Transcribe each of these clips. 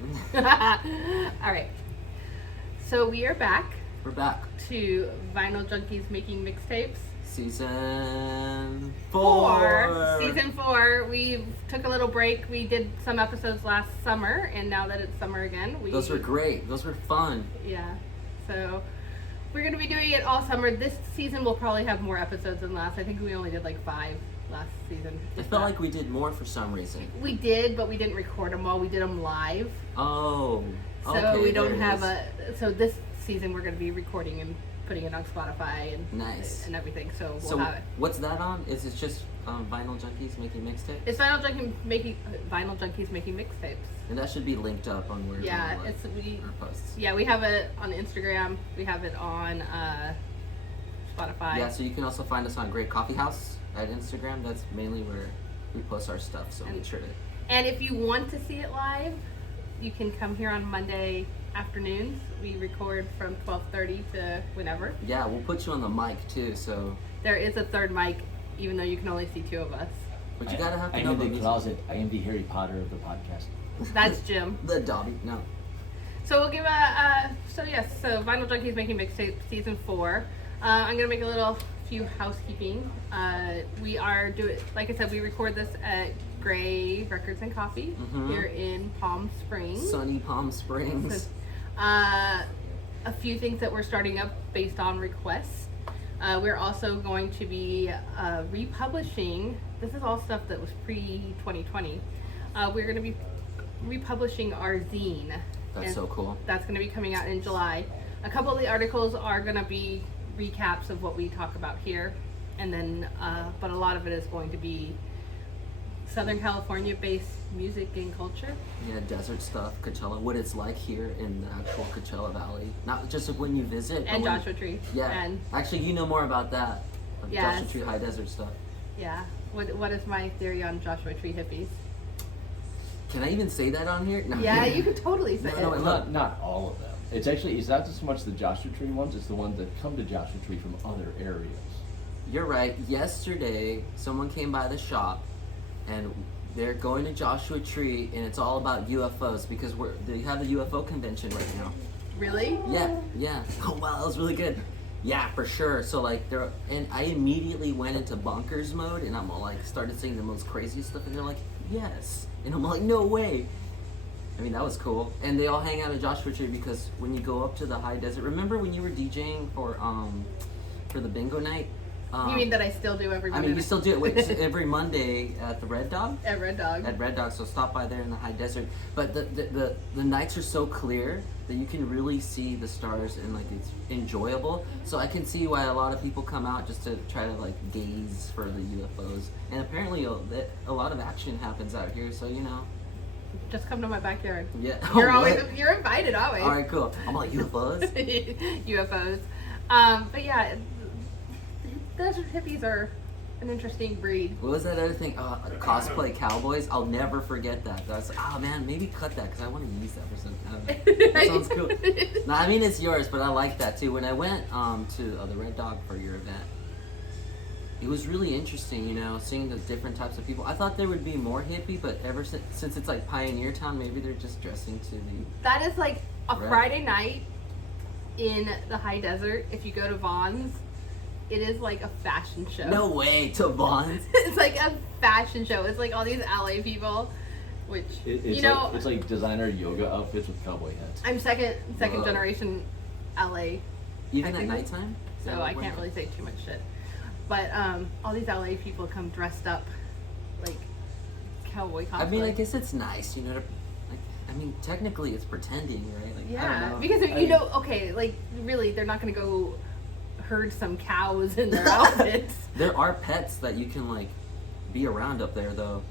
All right. So we are back. We're back. To Vinyl Junkies Making Mixtapes. Season 4. Season 4. We took a little break. We did some episodes last summer, and now that it's summer again, those were great. Those were fun. Yeah. So we're going to be doing it all summer. This season we'll probably have more episodes than last. I think we only did like 5 last season. I felt like we did more for some reason. We did, but we didn't record them all. We did them live. Oh. So okay, we don't have so this season we're going to be recording and putting it on Spotify and nice and everything. So we'll have it. What's that on? Is it just Vinyl Junkies Making Mixtapes? It's Vinyl Junkies Making Mixtapes. And that should be linked up on where our posts. Yeah, we have it on Instagram. We have it on Spotify. Yeah, so you can also find us on Great Coffee House at Instagram. That's mainly where we post our stuff. So make sure to. And if you want to see it live, you can come here on Monday afternoons. We record from 12:30 to whenever. Yeah, we'll put you on the mic too. So there is a third mic, even though you can only see 2 of us. But you gotta have to I know am the closet. I am the Harry Potter of the podcast. That's Jim. The Dobby. No. So we'll give so Vinyl Junkies Making Mixtape Season 4. I'm gonna make a few housekeeping. We are like I said, we record this at Gray Records and Coffee here in Palm Springs. Sunny Palm Springs. A few things that we're starting up based on requests. We're also going to be republishing. This is all stuff that was pre-2020. We're going to be republishing our zine. That's so cool. That's going to be coming out in July. A couple of the articles are going to be recaps of what we talk about here, and then but a lot of it is going to be Southern California based music and culture. Yeah, desert stuff, Coachella, what it's like here in the actual Coachella Valley. Not just when you visit. And Joshua Tree. Yeah. And actually, you know more about that. Yes. Joshua Tree high desert stuff. Yeah. What is my theory on Joshua Tree hippies? Can I even say that on here? No. Yeah, you could totally say it. Not all of them. It's not so much the Joshua Tree ones, it's the ones that come to Joshua Tree from other areas. You're right. Yesterday, someone came by the shop and they're going to Joshua Tree, and it's all about UFOs because they have a UFO convention right now. Really? Yeah. Oh wow, that was really good. Yeah, for sure. So and I immediately went into bonkers mode, and I'm all like, started saying the most crazy stuff, and they're like, yes, and I'm like, no way. I mean, that was cool. And they all hang out at Joshua Tree because when you go up to the high desert, remember when you were DJing for the bingo night? You mean that I still do every Monday? I mean, you still do it every Monday at the Red Dog? At Red Dog. At Red Dog, so stop by there in the high desert. But the nights are so clear that you can really see the stars, and it's enjoyable. So I can see why a lot of people come out just to try to gaze for the UFOs. And apparently a lot of action happens out here, so Just come to my backyard. Yeah. You're invited always. All right, cool. I'm like, UFOs? UFOs. But yeah, desert hippies are an interesting breed. What was that other thing? Cosplay cowboys. I'll never forget that. That's man, maybe cut that because I want to use that for something. I don't know. That sounds cool. No, I mean it's yours, but I like that too. When I went to the Red Dog for your event, it was really interesting, seeing the different types of people. I thought there would be more hippie, but ever since it's Pioneer Town, maybe they're just dressing to the. That is like a Friday night in the high desert. If you go to Vaughn's, it is like a fashion show. No way, to Vaughn's. It's like a fashion show. It's like all these LA people, which it's like designer yoga outfits with cowboy hats. I'm second generation LA. Even at nighttime. So I can't really say too much shit. But all these LA people come dressed up like cowboy cosplay. I mean, I guess it's nice, technically it's pretending, right? Yeah, I don't know. Because really, they're not gonna go herd some cows in their outfits. There are pets that you can be around up there, though.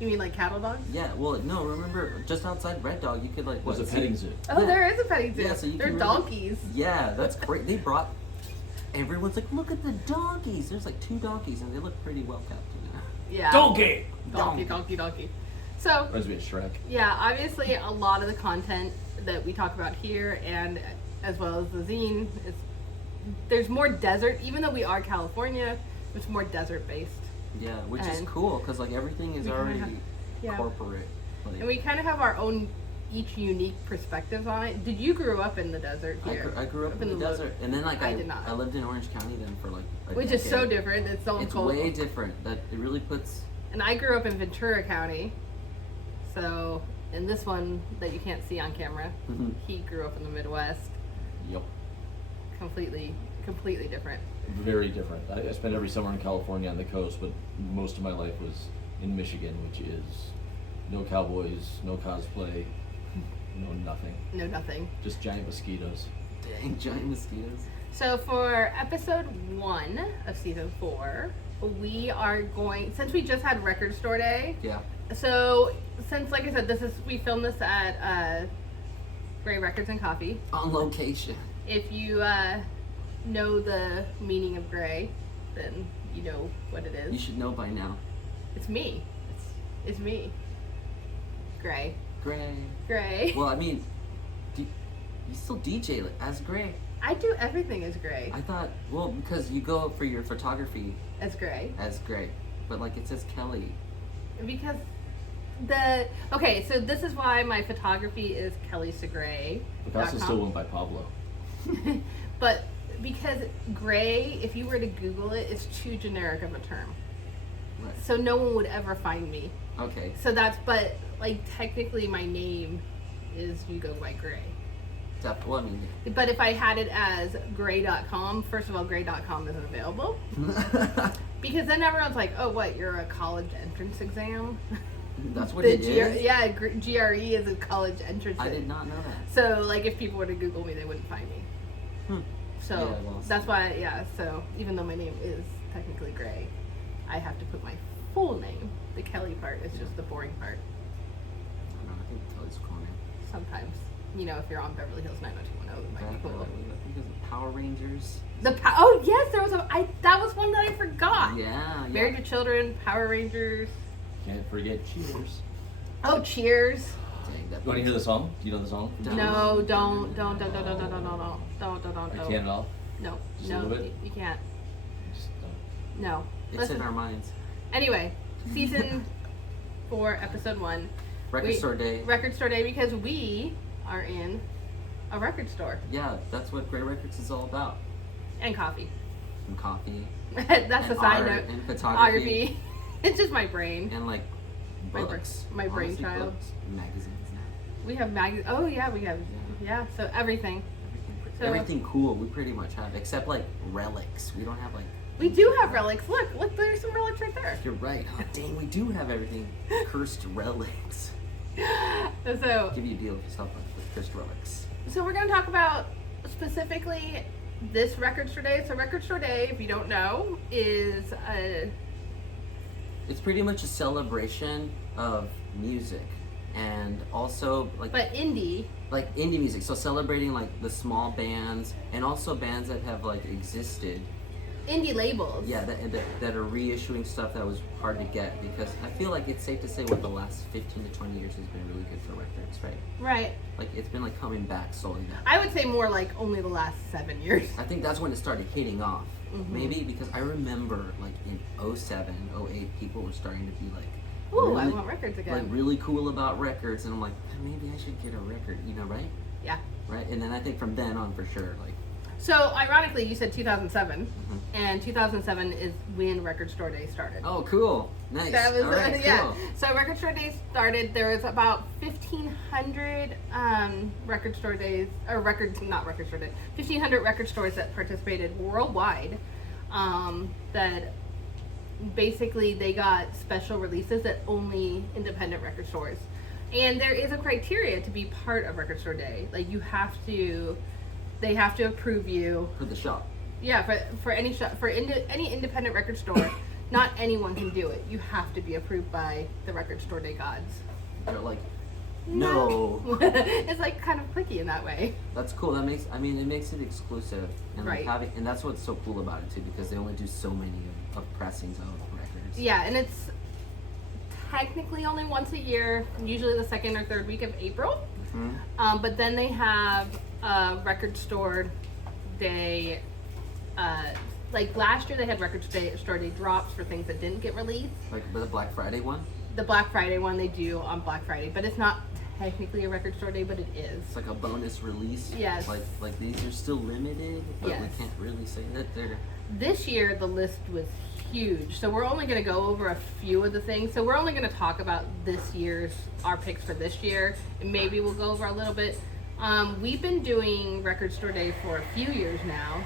You mean like cattle dogs? Yeah. Well, no. Remember, just outside Red Dog, you could There's a petting zoo. Oh, yeah. There is a petting zoo. Yeah, so they're donkeys. Yeah, that's great. They brought. Everyone's like, look at the donkeys. There's 2 donkeys, and they look pretty well kept. Yeah. Donkey. So. Reminds me of Shrek. Yeah, obviously, a lot of the content that we talk about here, and as well as the zine, there's more desert. Even though we are California, it's more desert based. Yeah, which is cool because everything is already corporate. And we kind of have our own each unique perspectives on it. Did you grew up in the desert here? I grew up in the desert, and then like I did not. I lived in Orange County then for like a Which is so decade. different. It's so cold. Way different. That it really puts. And I grew up in Ventura County, so in this one that you can't see on camera, he grew up in the Midwest. Yep. Completely different. Very different. I spent every summer in California on the coast, but most of my life was in Michigan, which is no cowboys, no cosplay, no nothing. No nothing. Just giant mosquitoes. Dang, giant mosquitoes. So for episode 1 of season 4, we are going, since we just had record store day. Yeah. So since, like I said, we filmed this at Gray Records and Coffee. On location. If you know the meaning of gray, then you know what it is. You should know by now. It's me. It's me. Gray. Gray. Well, I mean, you still DJ as Gray. I do everything as Gray. I thought, well, because you go for your photography As Gray. as Gray, but like it says Kelly. Because okay, so this is why my photography is Kellysagray. Picasso still went by Pablo. But because Gray, if you were to Google it, it's too generic of a term. Right. So no one would ever find me. Okay. So but like technically my name is you go by Gray. Well, I mean. But if I had it as gray.com, first of all, gray.com isn't available. Because then everyone's like, oh, what, you're a college entrance exam? That's what it is? Yeah, GRE is a college entrance. I did not know that. So, like, if people were to Google me, they wouldn't find me. So, Yeah, well, that's why, so even though my name is technically Gray, I have to put my full name. The Kelly part is just the boring part. I don't know, I think Kelly's cool name. Sometimes. You know, if you're on Beverly Hills 90210, it might be cool. I think it's the Power Rangers. Oh, yes, there was that was one that I forgot. Yeah. Married to Children, Power Rangers. Can't forget Cheers. Oh, Cheers. Dang, that You want to hear the song? Do you know the song? No, don't. I can't at all. No, Just a no, little bit? you can't. Just don't. No. It's Listen. in our minds. Anyway, season 4, episode 1. Record store day. Record store day, because we are in a record store. Yeah, that's what Gray Records is all about. And coffee. And coffee. That's a side note. And photography. It's just my brain. And like books. My Honestly, brainchild. books, magazines now. We have magazines. Oh, yeah, we have. Yeah, so everything. So- Everything cool we pretty much have, except like relics. We don't have like. We do have relics. Look, there's some relics right there. You're right. Oh, dang, we do have everything. Cursed relics. So, Give you a deal if you stop with cursed relics. So we're going to talk about specifically this record store day. So record store day, if you don't know, is It's pretty much a celebration of music, and also like indie. like indie music. So celebrating like the small bands and also bands that have like existed. Indie labels. Yeah, that are reissuing stuff that was hard to get, because I feel like it's safe to say what the last 15 to 20 years has been really good for records, right? Right. Like it's been like coming back slowly now. I would say more like only the last 7 years. I think that's when it started hitting off. Mhm. Maybe because I remember like in 07, 08, people were starting to be like, Ooh, I really- want records again. like really cool about records, and I'm like, maybe I should get a record, right? Yeah. Right? And then I think from then on for sure, like, So ironically, you said 2007, Mhm. and 2007 is when record store day started. oh, cool, nice. That was All right, yeah. cool. So record store days started. There was about 1,500 record store days, or not record store days, 1,500 record stores that participated worldwide. That basically they got special releases at only independent record stores, and there is a criteria to be part of record store day. Like they have to approve you. For the shop. Yeah, for any shop, any independent record store, not anyone can do it. You have to be approved by the record store day gods. They're like, no. It's like kind of cliquey in that way. That's cool. It makes it exclusive, and Right. like and that's what's so cool about it too, because they only do so many of pressings of records. Yeah, and it's technically only once a year, usually the second or third week of April. Mhm. But then they have a record store day. Like last year, they had record store day drops for things that didn't get released. Like the Black Friday one. The Black Friday one they do on Black Friday, but it's not technically a record store day, but it is. It's like a bonus release. Yes. Like these are still limited, but we Yes. can't really say that they're. This year the list was huge, so we're only going to go over a few of the things. So we're only going to talk about our picks for this year, and maybe we'll go over a little bit. We've been doing Record Store Day for a few years now,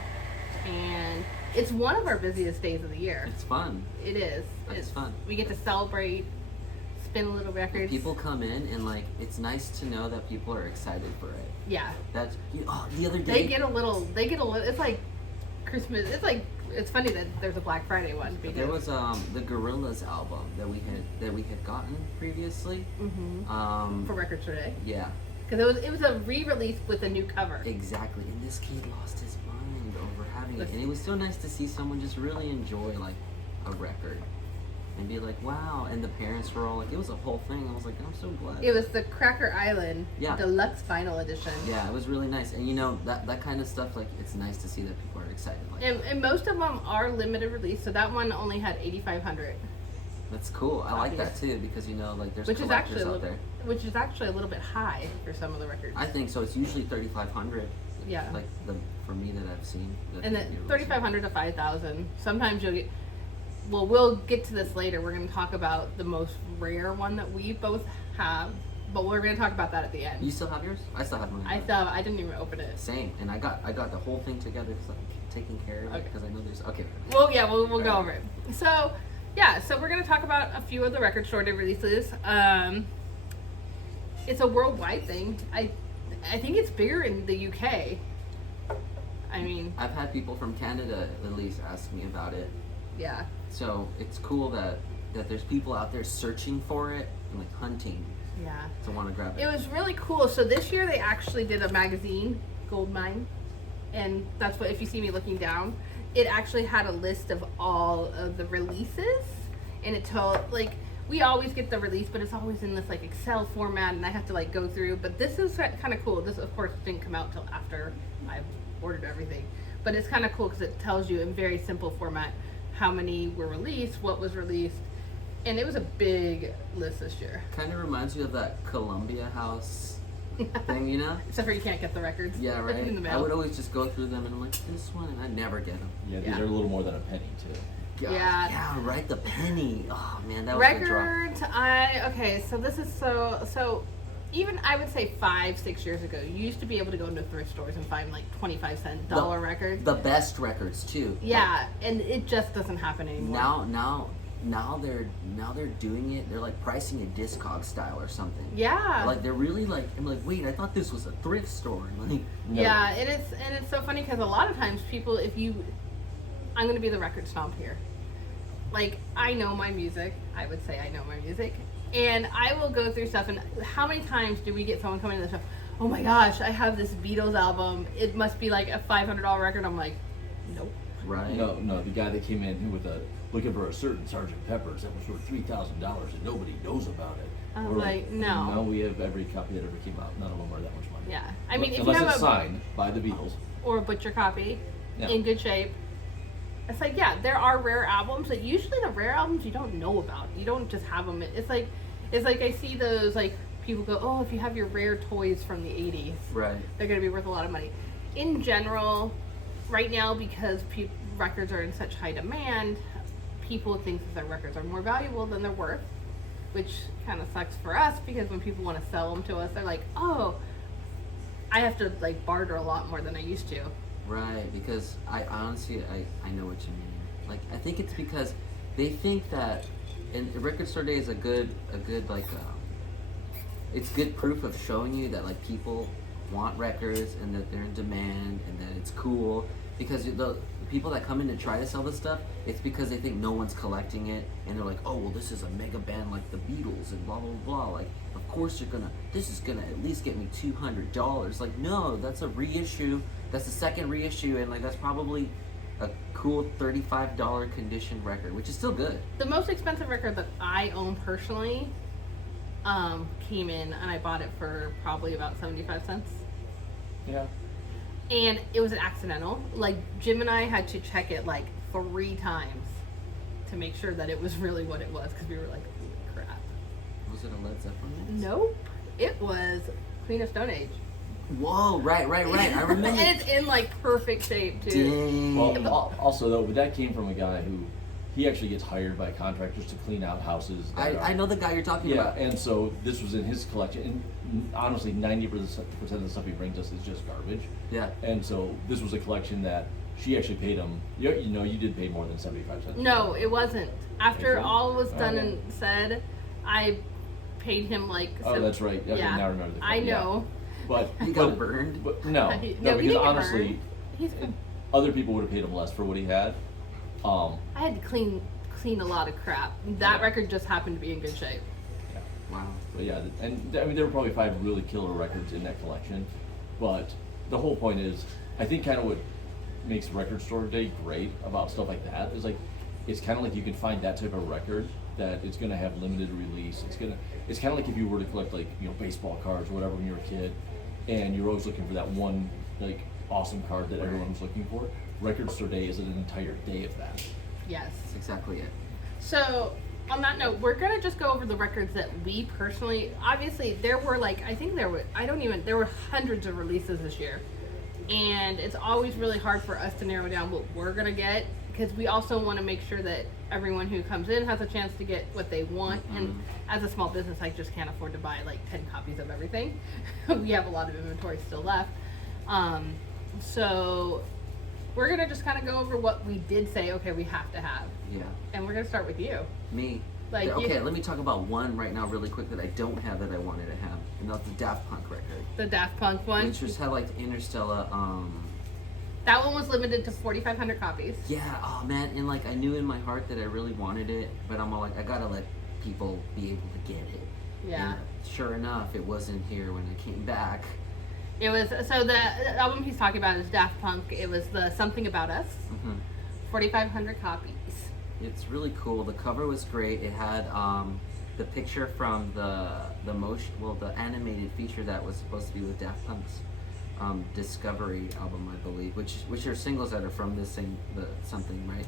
and it's one of our busiest days of the year. It's fun. It is. It's fun. We get to celebrate, spin a little records. People come in and like it's nice to know that people are excited for it. Yeah. That's the other day. They get a little. It's like Christmas. It's funny that there's a Black Friday one. Because There was the Gorillaz album that we had gotten previously. for Record Store Day. Yeah. Because it was a re-release with a new cover. Exactly, and this kid lost his mind over having it, and it was so nice to see someone just really enjoy like a record, and be like, wow. And the parents were all like, it was a whole thing. I was like, I'm so glad. It was the Cracker Island Deluxe Vinyl Edition. Yeah, it was really nice, and you know that kind of stuff. Like, it's nice to see that people are excited. Like, And most of them are limited release, so that one only had 8,500. that's cool. I like that too because you know, like, there's collectors out there. Which is actually a little bit high for some of the records. I think so. It's usually 3,500. Yeah. Like for me that I've seen. And then 3,500 to 5,000. Sometimes you'll get. Well, we'll get to this later. We're going to talk about the most rare one that we both have, but we're going to talk about that at the end. You still have yours? I still have mine. I didn't even open it. Same, and I got the whole thing together because I'm taking care of it because I know there's Well, yeah, we'll go over it. So, yeah, so we're going to talk about a few of the Record Store Day releases. It's a worldwide thing. I think it's bigger in the UK. I mean, I've had people from Canada at least ask me about it. Yeah. So it's cool that there's people out there searching for it and like hunting. Yeah. To want to grab it. It was really cool. So this year they actually did a magazine, Goldmine, and that's what, if you see me looking down, it actually had a list of all of the releases, and it told, like, we always get the release, but it's always in this like Excel format, and I have to like go through. But this is kind of cool. This, of course, didn't come out till after I ordered everything, but it's kind of cool because it tells you in very simple format how many were released, what was released, and it was a big list this year. Kind of reminds you of that Columbia House thing, you know? Except for you can't get the records. Yeah, right. In the mail. I would always just go through them and I'm like, this one, and I never get them. Yeah, these are a little more than a penny too. God, yeah, right. The penny. Oh man, that was records. Okay. So this is so. Even I would say 5-6 years ago, you used to be able to go into thrift stores and find like 25-cent dollar records. The best records too. Yeah, and it just doesn't happen anymore. Now they're doing it. They're like pricing it Discog style or something. Yeah. Like they're really like, I'm like, wait, I thought this was a thrift store. Like, no. Yeah, and it's so funny because a lot of times people, I'm gonna be the record stomp here. Like, I know my music. I would say I know my music. And I will go through stuff, and how many times do we get someone coming to the show, oh my gosh, I have this Beatles album. It must be like a $500 record. I'm like, nope. Right. No, the guy that came in with looking for a certain Sgt. Pepper's that was worth $3,000 and nobody knows about it. I was like, no. No, we have every copy that ever came out. None of them are that much money. Yeah. I mean, if you unless have it's signed by the Beatles. Or a butcher copy, Yeah. in good shape. It's like, yeah, there are rare albums, but usually the rare albums you don't know about. You don't just have them. It's like I see those, like, people go, oh, if you have your rare toys from the 80s, right, they're going to be worth a lot of money. In general, right now, because records are in such high demand, people think that their records are more valuable than they're worth, which kind of sucks for us because when people want to sell them to us, they're like, oh, I have to, like, barter a lot more than I used to. Right, because I honestly, I know what you mean. Like, I think it's because they think that, and Record Store Day is a good like, it's good proof of showing you that like people want records and that they're in demand and that it's cool. Because the people that come in to try to sell this stuff, it's because they think no one's collecting it, and they're like, oh well, this is a mega band like the Beatles and blah blah blah. Like, of course this is gonna at least get me $200. Like, no, that's a reissue. That's the second reissue, and like that's probably a cool $35 condition record, which is still good. The most expensive record that I own personally came in, and I bought it for probably about 75 cents. Yeah. And it was an accidental. Like, Jim and I had to check it like 3 times to make sure that it was really what it was, because we were like, holy crap. Was it a Led Zeppelin mix? Nope. It was Queen of Stone Age. Whoa, right. I remember. And it's in like perfect shape too. Dang. Well, also though, that came from a guy who he actually gets hired by contractors to clean out houses. I know the guy you're talking Yeah, about. and so this was in his collection. And honestly, 90% of the stuff he brings us is just garbage. Yeah. And so this was a collection that she actually paid him. You know, you did pay more than 75 cents. No, it wasn't. After Okay. all was done Okay. and said, I paid him like. Oh, that's right. Okay, Yeah, now I remember the I know. But He got burned. But no, No, no, he because didn't get honestly, burned. He's. other people would have paid him less for what he had. I had to clean a lot of crap. That Yeah. record just happened to be in good shape. Wow. But yeah, and I mean there were probably 5 really killer records in that collection, but the whole point is, I think kind of what makes Record Store Day great about stuff like that is like, it's kind of like you can find that type of record that it's gonna have limited release. It's kind of like if you were to collect like baseball cards or whatever when you were a kid, and you're always looking for that one like awesome card that everyone was looking for. Record Store Day is an entire day of that. Yes. That's exactly it. So, on that note, we're gonna just go over the records that we personally. Obviously, there were there were hundreds of releases this year, and it's always really hard for us to narrow down what we're gonna get because we also want to make sure that everyone who comes in has a chance to get what they want. And as a small business, I just can't afford to buy like 10 copies of everything. We have a lot of inventory still left, so we're gonna just kind of go over what we did say. Okay, we have to have. Yeah. And we're gonna start with you. Me. Like, Okay, let me talk about one right now really quick that I don't have that I wanted to have. And that's the Daft Punk record. The Daft Punk one. Which just had like Interstellar, That one was limited to 4,500 copies. yeah, oh man, and like I knew in my heart that I really wanted it, but I'm all like, I gotta let people be able to get it. Yeah. And sure enough, it wasn't here when I came back. It was, so the album he's talking about is Daft Punk. It was the Something About Us. 4,500 copies. It's really cool. The cover was great. It had the picture from the animated feature that was supposed to be with Daft Punk's Discovery album, I believe, which are singles that are from the something, right?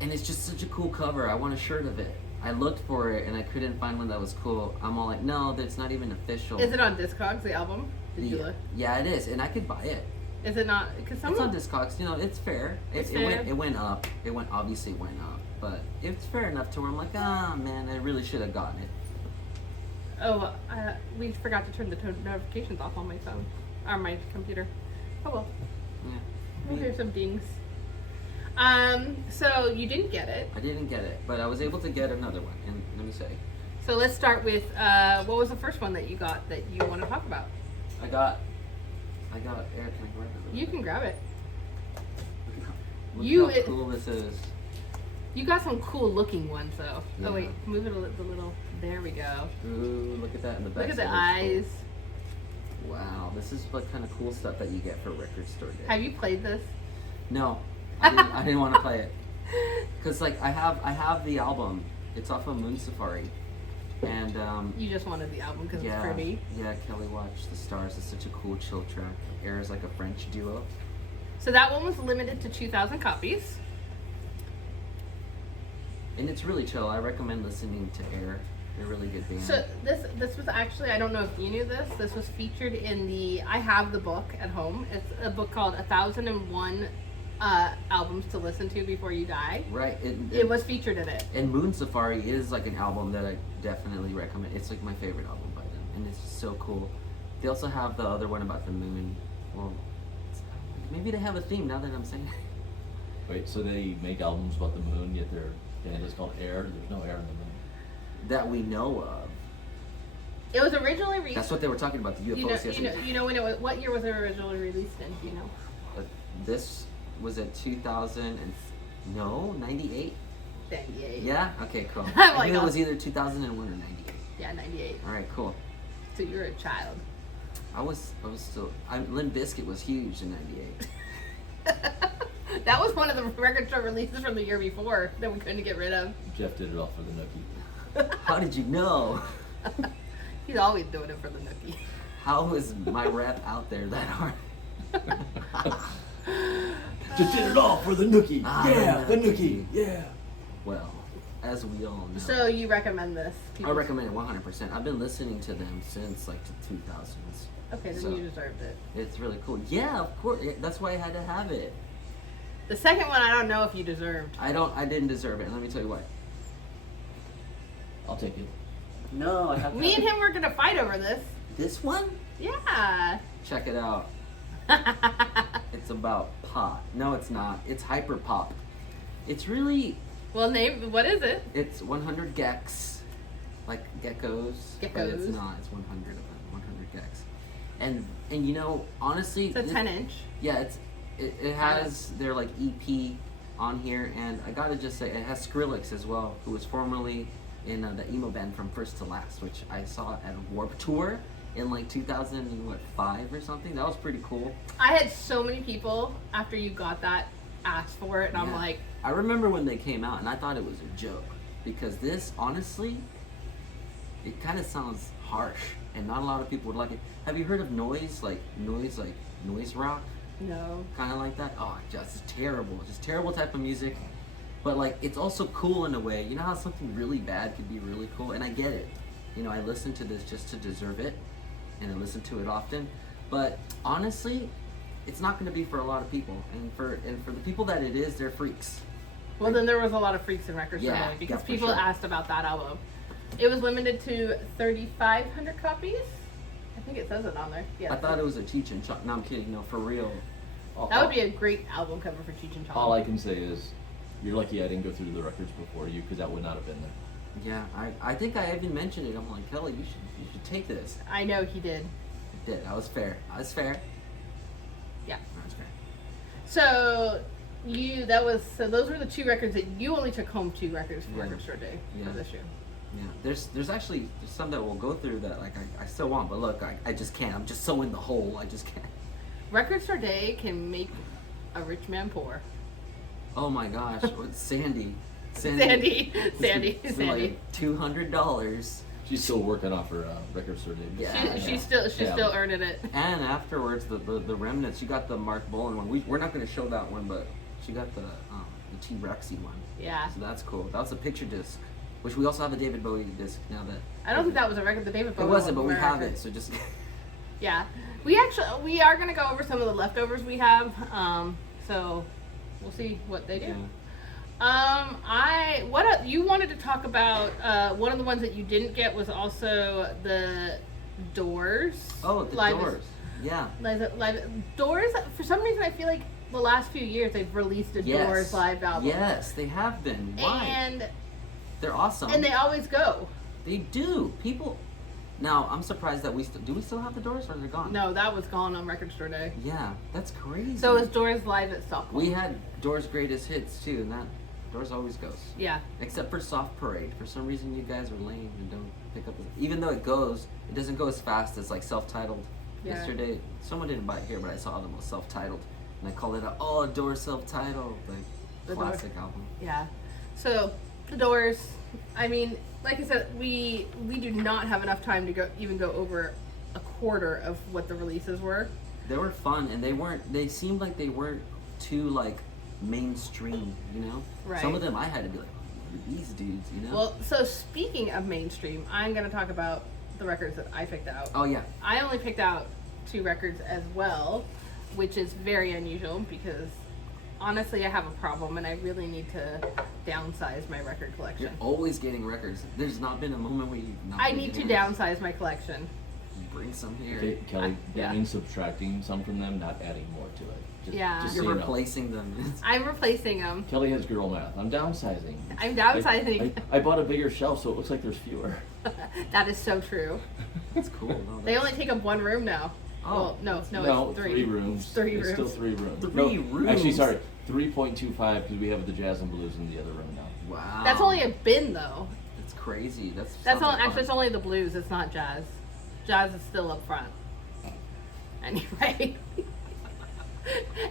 And it's just such a cool cover. I want a shirt of it. I looked for it and I couldn't find one that was cool. I'm all like, no, that's not even official. Is it on Discogs, the album? Did you look? Yeah, it is, and I could buy it. Is it not? Because It's on Discogs. It's fair. It's It fair. went up. Obviously it went up, but it's fair enough to where I'm like, man, I really should have gotten it. Oh, we forgot to turn the notifications off on my phone, or my computer. Oh well. Yeah. We'll hear some dings. So you didn't get it. I didn't get it, but I was able to get another one. And let me say, So let's start with what was the first one that you got that you want to talk about? I got. Eric, can I grab it? You can grab it. Look how cool this is. You got some cool looking ones though. Yeah. Oh wait, move it the little. There we go. Ooh, look at that in the back. Look at the side. eyes. Wow, this is what kind of cool stuff that you get for Record Store Day. Have you played this? No, I didn't want to play it. Cause like I have the album. It's off of Moon Safari, and You just wanted the album because yeah, it's pretty. yeah. Kelly Watch the Stars is such a cool chill track. Air is like a French duo. So that one was limited to 2,000 copies. And it's really chill. I recommend listening to Air. They're a really good band. So this was actually, I don't know if you knew this. This was featured in I have the book at home. It's a book called 1001 Albums to Listen to Before You Die. Right. It was featured in it. And Moon Safari is like an album that I definitely recommend. It's like my favorite album by them, and it's just so cool. They also have the other one about the moon. Well, maybe they have a theme now that I'm saying it. Wait, so they make albums about the moon, yet their band is called Air? There's no air in the moon. That we know of. It was originally released. That's what they were talking about, the UFOs yesterday. You know when it was, what year was it originally released in? Do you know? This was at 98? 98. Yeah? Okay, cool. I'm I like, knew it oh. was either 2001 or 98. Yeah, 98. Alright, cool. So you were a child. I was still, Limp Bizkit was huge in 98. That was one of the record store releases from the year before that we couldn't get rid of. Jeff did it all for the nookie. How did you know? He's always doing it for the nookie. How was my rap out there that hard? Just did it all for the nookie. Ah, Yeah, the the nookie. Yeah. Well, as we all know. So you recommend this? I recommend it 100%. I've been listening to them since like the 2000s. Okay, then So, you deserved it. It's really cool. Yeah, of course. That's why I had to have it. The second one, I don't know if you deserved. I didn't deserve it. And let me tell you why. I'll take it. No, I have. Me and him were gonna fight over this. This one? Yeah. Check it out. It's about pop. No, it's not. It's hyper pop. It's really. Well, name. What is it? It's 100 gex, like geckos. But it's Geckos. not. It's 100 of them. 100 gex. And you know, honestly, It's a 10-inch. Yeah, it has their like EP on here, and I gotta just say it has Skrillex as well, who was formerly in the emo band From First to Last, which I saw at a Warped Tour in like 2005 or something. That was pretty cool. I had so many people after you got that ask for it, and I'm Yeah. like, I remember when they came out, and I thought it was a joke because this, honestly, it kind of sounds harsh, and not a lot of people would like it. Have you heard of noise rock? no. Kind of like that. Oh, just terrible, just terrible type of music. But like, it's also cool in a way. You know how something really bad could be really cool, and I get it. You know, I listen to this just to deserve it, and I listen to it often. But honestly, it's not going to be for a lot of people, and for the people that it is, they're freaks. Well, then there was a lot of freaks in records Yeah, today because yeah, for people sure. asked about that album. It was limited to 3,500 copies. I think it says it on there. Yeah. I thought it was a Cheech and Chong. No, I'm kidding. No, for real. That would be a great album cover for Cheech and Chong. All I can say is, you're lucky I didn't go through the records before you, because that would not have been there. Yeah, I think I even mentioned it. I'm like, Kelly, you should take this. I know he did. I did. I was fair. Yeah. I was fair. So those were the two records that you only took home 2 records from Yeah. Record Store Day Yeah. for this year. Yeah, there's actually some that we'll go through that like I still want, but look, I just can't. I'm just so in the hole. I just can't. Record Store Day can make a rich man poor. Oh my gosh, what's Sandy? Sandy. Like $200. She's still working off her record store date. Yeah. She's still earning it. And afterwards, the remnants. She got the Mark Bolan one. We're not going to show that one, but she got the T-Rexy one. Yeah. So that's cool. That was a picture disc, which we also have a David Bowie disc now that. I don't think that was a record. The David Bowie. It wasn't, but one we was a have record. it. So just. Yeah, we are gonna go over some of the leftovers we have. So we'll see what they do. Yeah. You wanted to talk about one of the ones that you didn't get was also the Doors. Oh, the Live- Doors. Yeah. Live Doors. For some reason, I feel like the last few years they've released a Yes. Doors live album. Yes, they have been. Why? And They're awesome. they always go. They do. People. Now I'm surprised that do we still have the Doors or they're gone? No, that was gone on Record Store Day. Yeah, that's crazy. So is Doors live at Stockholm. We had Doors' greatest hits too, and that Doors always goes. Yeah. Except for Soft Parade. For some reason, you guys are lame and don't pick up. Even though it doesn't go as fast as like self-titled. Yeah. Yesterday, someone didn't buy it here, but I saw them with self-titled, and I called it a Doors self-titled, like The classic album. Yeah. So the Doors. I mean, like I said, we do not have enough time to go over a quarter of what the releases were. They were fun, and they seemed like they weren't too like mainstream, you know. Right. Some of them I had to be like, who are these dudes, you know. Well, so speaking of mainstream, I'm going to talk about the records that I picked out. Oh yeah. I only picked out 2 records as well, which is very unusual because honestly I have a problem and I really need to downsize my record collection. You're always getting records. There's not been a moment where you've not I been need to getting records. downsize my collection. Bring some here. Okay, Kelly, Yeah. that means subtracting some from them, not adding more to it. Yeah. Just You're so you know. replacing them. I'm replacing them. Kelly has girl math. I'm downsizing. I'm downsizing. I bought a bigger shelf, so it looks like there's fewer. That is so true. That's cool. No, They that's- only take up 1 room now. Oh, Well, no, No, it's 3. 3 rooms. It's 3 It's rooms. still 3 rooms. Three rooms? Actually, sorry, 3.25 because we have the jazz and blues in the other room now. Wow. That's only a bin though. That's crazy. That's That's sounds all. like Actually, fun. it's only the blues. It's not jazz. Jazz is still up front. Anyway.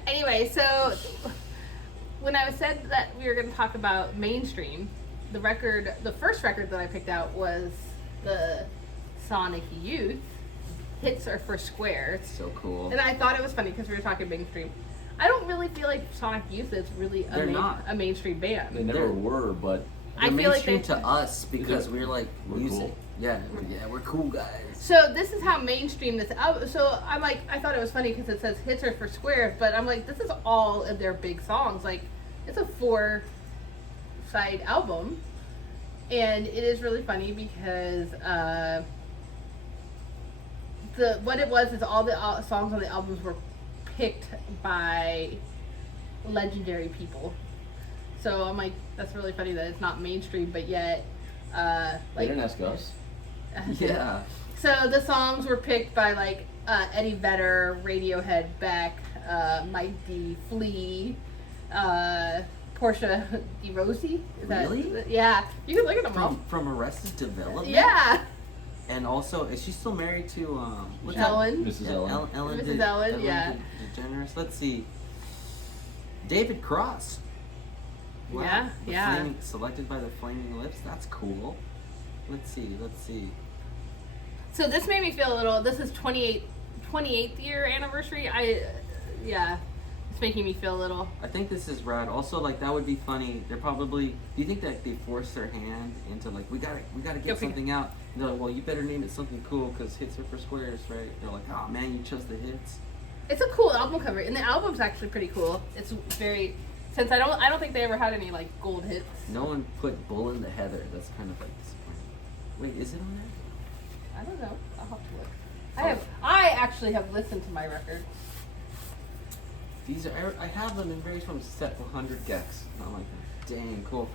Anyway, so when I said that we were going to talk about mainstream, the first record that I picked out was the Sonic Youth. Hits are for squares. so cool. And I thought it was funny because we were talking mainstream. I don't really feel like Sonic Youth is really They're not. a mainstream band. They never They're- were, but I They're feel like mainstream they. to us because we're like We're music. cool. Yeah, we're cool guys. So this is how mainstream this album. So I'm like, I thought it was funny because it says hits are for squares, but I'm like, this is all of their big songs. Like, it's a 4-side album, and it is really funny because what it was is all the songs on the albums were picked by legendary people. So I'm like, that's really funny that it's not mainstream, but yet, They didn't ask us. Yeah. So the songs were picked by like Eddie Vedder, Radiohead, Beck, Mike D, Flea, Portia de Rossi. Is that- Really? Yeah. You can look at them all. From Arrested Development. Yeah. And also, is she still married to what's Ellen. Mrs. that? Ellen. Ellen Mrs. Ellen, yeah. DeGeneres. Let's see. David Cross. Wow. Yeah, The yeah. selected by the Flaming Lips. That's cool. Let's see. So this made me feel a little. This is 28th year anniversary. Yeah. It's making me feel a little. I think this is rad. Also, like that would be funny. They're probably. Do you think that they force their hand into like we gotta get Okay. something out? And they're like, well, you better name it something cool because hits are for squares, right? They're like, oh man, you chose the hits. It's a cool album cover, and the album's actually pretty cool. It's very. Since I don't think they ever had any like gold hits. No one put Bull in the Heather. That's kind of like disappointing. Wait, is it on there? I don't know. I'll have to look. I actually have listened to my record. These are. I have them in various forms except for 100 Gex. I'm like, dang, cool.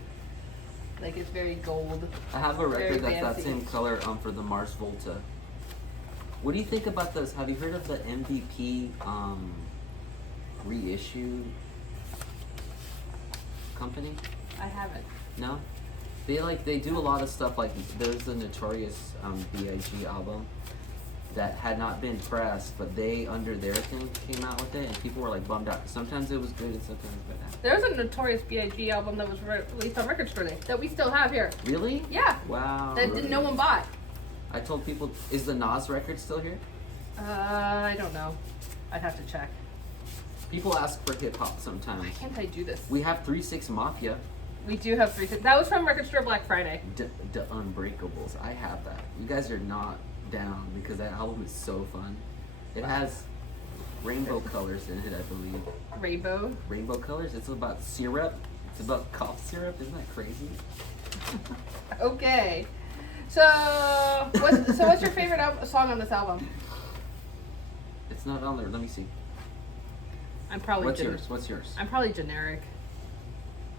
Like it's very gold. I have a record Very that's that fancy. same color for the Mars Volta. What do you think about those? Have you heard of the MVP reissue company? I haven't. No? They do a lot of stuff like there's the Notorious B.I.G. album that had not been pressed, but they under their thing came out with it and people were like bummed out. Sometimes it was good and sometimes it was bad. There was a Notorious B.I.G. album that was released on Record Store Day that we still have here. Really? Yeah. Wow. That no one bought. I told people, is the Nas record still here? I don't know. I'd have to check. People ask for hip hop sometimes. Why can't I do this? We have 3-6 Mafia. We do have 3. That was from Record Store Black Friday. The Unbreakables. I have that. You guys are not down because that album is so fun. It has rainbow colors in it, I believe. Rainbow. Rainbow colors? It's about syrup. It's about cough syrup. Isn't that crazy? Okay. So what's your favorite song on this album? It's not on there. Let me see. I'm probably. What's yours? I'm probably generic.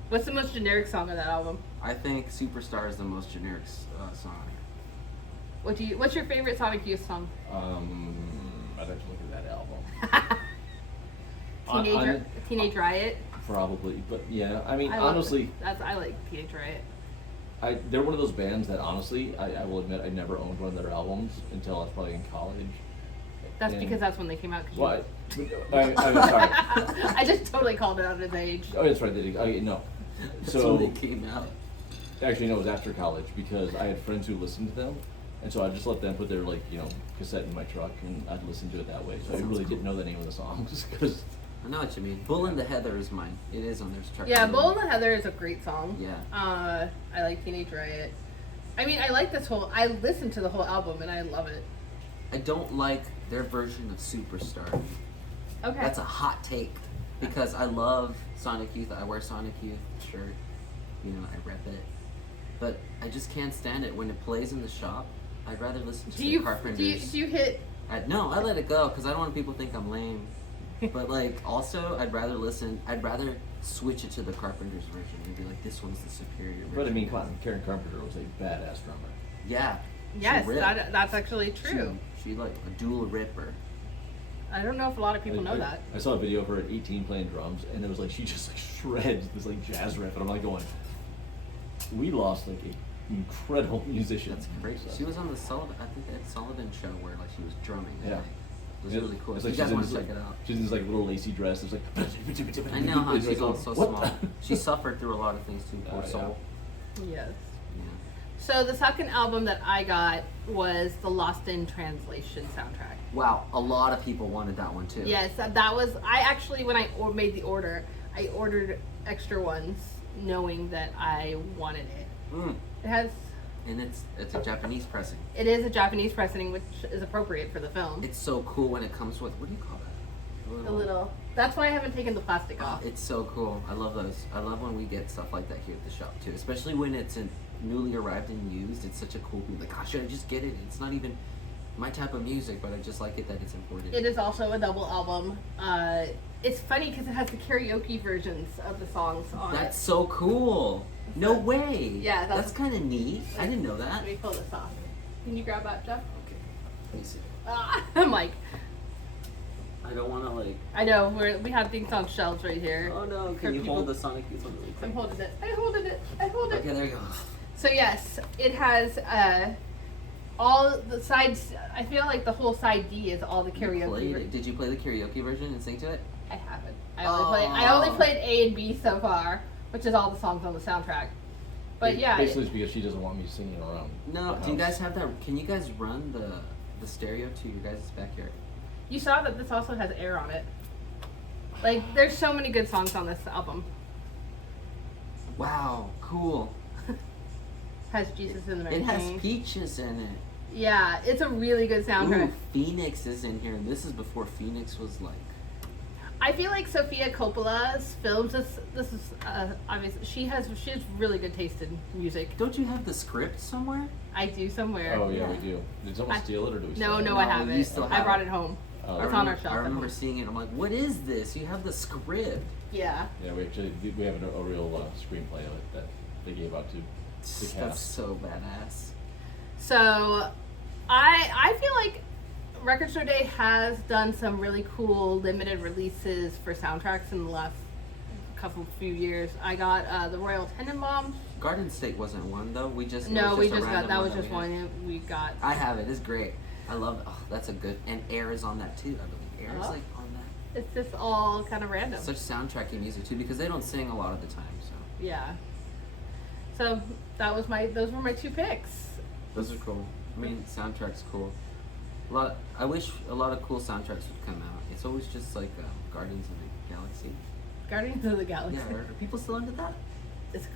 What's the most generic song on that album? I think Superstar is the most generic song. What's your favorite Sonic Youth song? I'd have to look at that album. Teenage Riot. Probably, but yeah, I mean, I love honestly, it. I like Teenage Riot. they're one of those bands that honestly, I will admit, I never owned one of their albums until I was probably in college. That's And- because that's when they came out. What? I'm sorry. I just totally called it out his age. Oh, that's right. They did. Okay, no. That's So when they came out. actually, no, it was after college because I had friends who listened to them, and so I just let them put their cassette in my truck, and I'd listen to it that way. So I really didn't know the name of the songs because. I know what you mean. Bull in the Heather is mine. It is on their track. Yeah, Bull and the Heather is a great song. Yeah. I like Teenage Riot. I mean, I like I listened to the whole album and I love it. I don't like their version of Superstar. Okay. That's a hot take because I love Sonic Youth. I wear Sonic Youth shirt. I rep it. But I just can't stand it when it plays in the shop. I'd rather listen to the Carpenters. Do you hit? No, I let it go because I don't want people to think I'm lame. But also, I'd rather switch it to the Carpenters version and be like, this one's the superior version. But I mean, come on, Karen Carpenter was a badass drummer. Yeah. Yes, she ripped. that's actually true. She like a dual ripper. I don't know if a lot of people know that. I saw a video of her at 18 playing drums, and it was like she just shreds this jazz riff, and I'm like going, we lost an incredible musician. That's great. So. She was on the Sullivan. I think that Sullivan show where she was drumming. Yeah. It was really cool. It's You like guys she's want in to this, check it out. She's in this little lacy dress. It's like I know how it's she's like, all so what? small. She suffered through a lot of things too. Poor Yeah. soul. Yes. Yeah. So the second album that I got was the Lost in Translation soundtrack. Wow, a lot of people wanted that one too. Yes, that was. I actually, when I made the order, I ordered extra ones, knowing that I wanted it. It has. And it's a Japanese pressing. It is a Japanese pressing, which is appropriate for the film. It's so cool when it comes with, what do you call that? A little. That's why I haven't taken the plastic Oh, off. it's so cool. I love those. I love when we get stuff like that here at the shop too, especially when it's newly arrived and used. It's such a cool thing. Like, gosh, should I just get it? It's not even my type of music, but I just like it that it's imported. It is also a double album. It's funny because it has the karaoke versions of the songs on That's it. so cool. No way. Yeah, that's kind of neat. I didn't know that. Let me pull this off. Can you grab that, Jeff? Okay. Let me see. I'm like, I don't want to like. I know we have things on shelves right here. Oh no! For Can you people- hold the Sonic Youth one really quick? I'm holding it. I hold it. Okay, there you go. So yes, it has all the sides. I feel like the whole side D is all the karaoke. Did you play the karaoke version and sing to it? I haven't. I only played A and B so far, which is all the songs on the soundtrack. But yeah, basically it's because she doesn't want me singing around. No. the Do you house. guys have that? Can you guys run the stereo to your guys' backyard? you saw that this also has air on it. Like, there's so many good songs on this album. Wow, cool. Has Jesus in the It has Machine. Peaches in it. Yeah, it's a really good soundtrack. Ooh, Phoenix is in here. This is before Phoenix was like. I feel like Sofia Coppola's films. This is obviously she has really good taste in music. Don't you have the script somewhere? I do somewhere. Oh yeah, we do. Did someone steal it or do we? No, steal no, it? I have you it. still I have brought it. it home. Oh, It's on our shelf I at remember home. seeing it. I'm like, what is this? You have the script. Yeah. Yeah, we have a real screenplay of it that they gave out to the That's cast. so badass. So, I feel like Record Store Day has done some really cool limited releases for soundtracks in the last few years. I got the Royal Tenenbaums. Garden State wasn't one though. We just No, we a just got random that was that just we had. one we got. I have it. It's great. I love it. Oh, that's a good. And Air is on that too. I believe Air is Oh. like on that. It's just all kind of random. Such soundtracky music too, because they don't sing a lot of the time. So Yeah. So those were my two picks. those are cool. I mean, soundtrack's cool. I wish a lot of cool soundtracks would come out. It's always just like Guardians of the Galaxy. Guardians of the Galaxy. Yeah, are people still into that? It's,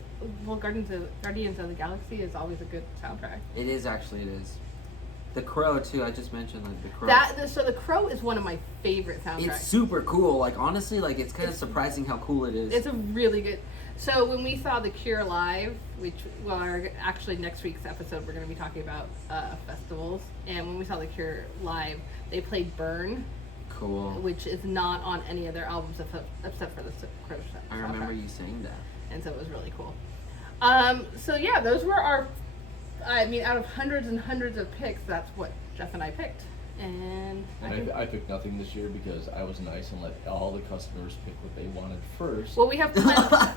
well, Guardians of the Galaxy is always a good soundtrack. It is actually. It is. The Crow too. I just mentioned like the Crow. So the Crow is one of my favorite soundtracks. It's super cool. Like honestly, like it's kind of surprising how cool it is. It's a really good. So when we saw The Cure live, actually next week's episode we're going to be talking about festivals, and when we saw The Cure live, they played Burn, cool. which is not on any of their albums except for the Crow soundtrack. I remember you saying that. And so it was really cool. So yeah, those were our. I mean, out of hundreds and hundreds of picks, that's what Jeff and I picked. And I picked nothing this year because I was nice and let all the customers pick what they wanted first. well, we have plenty.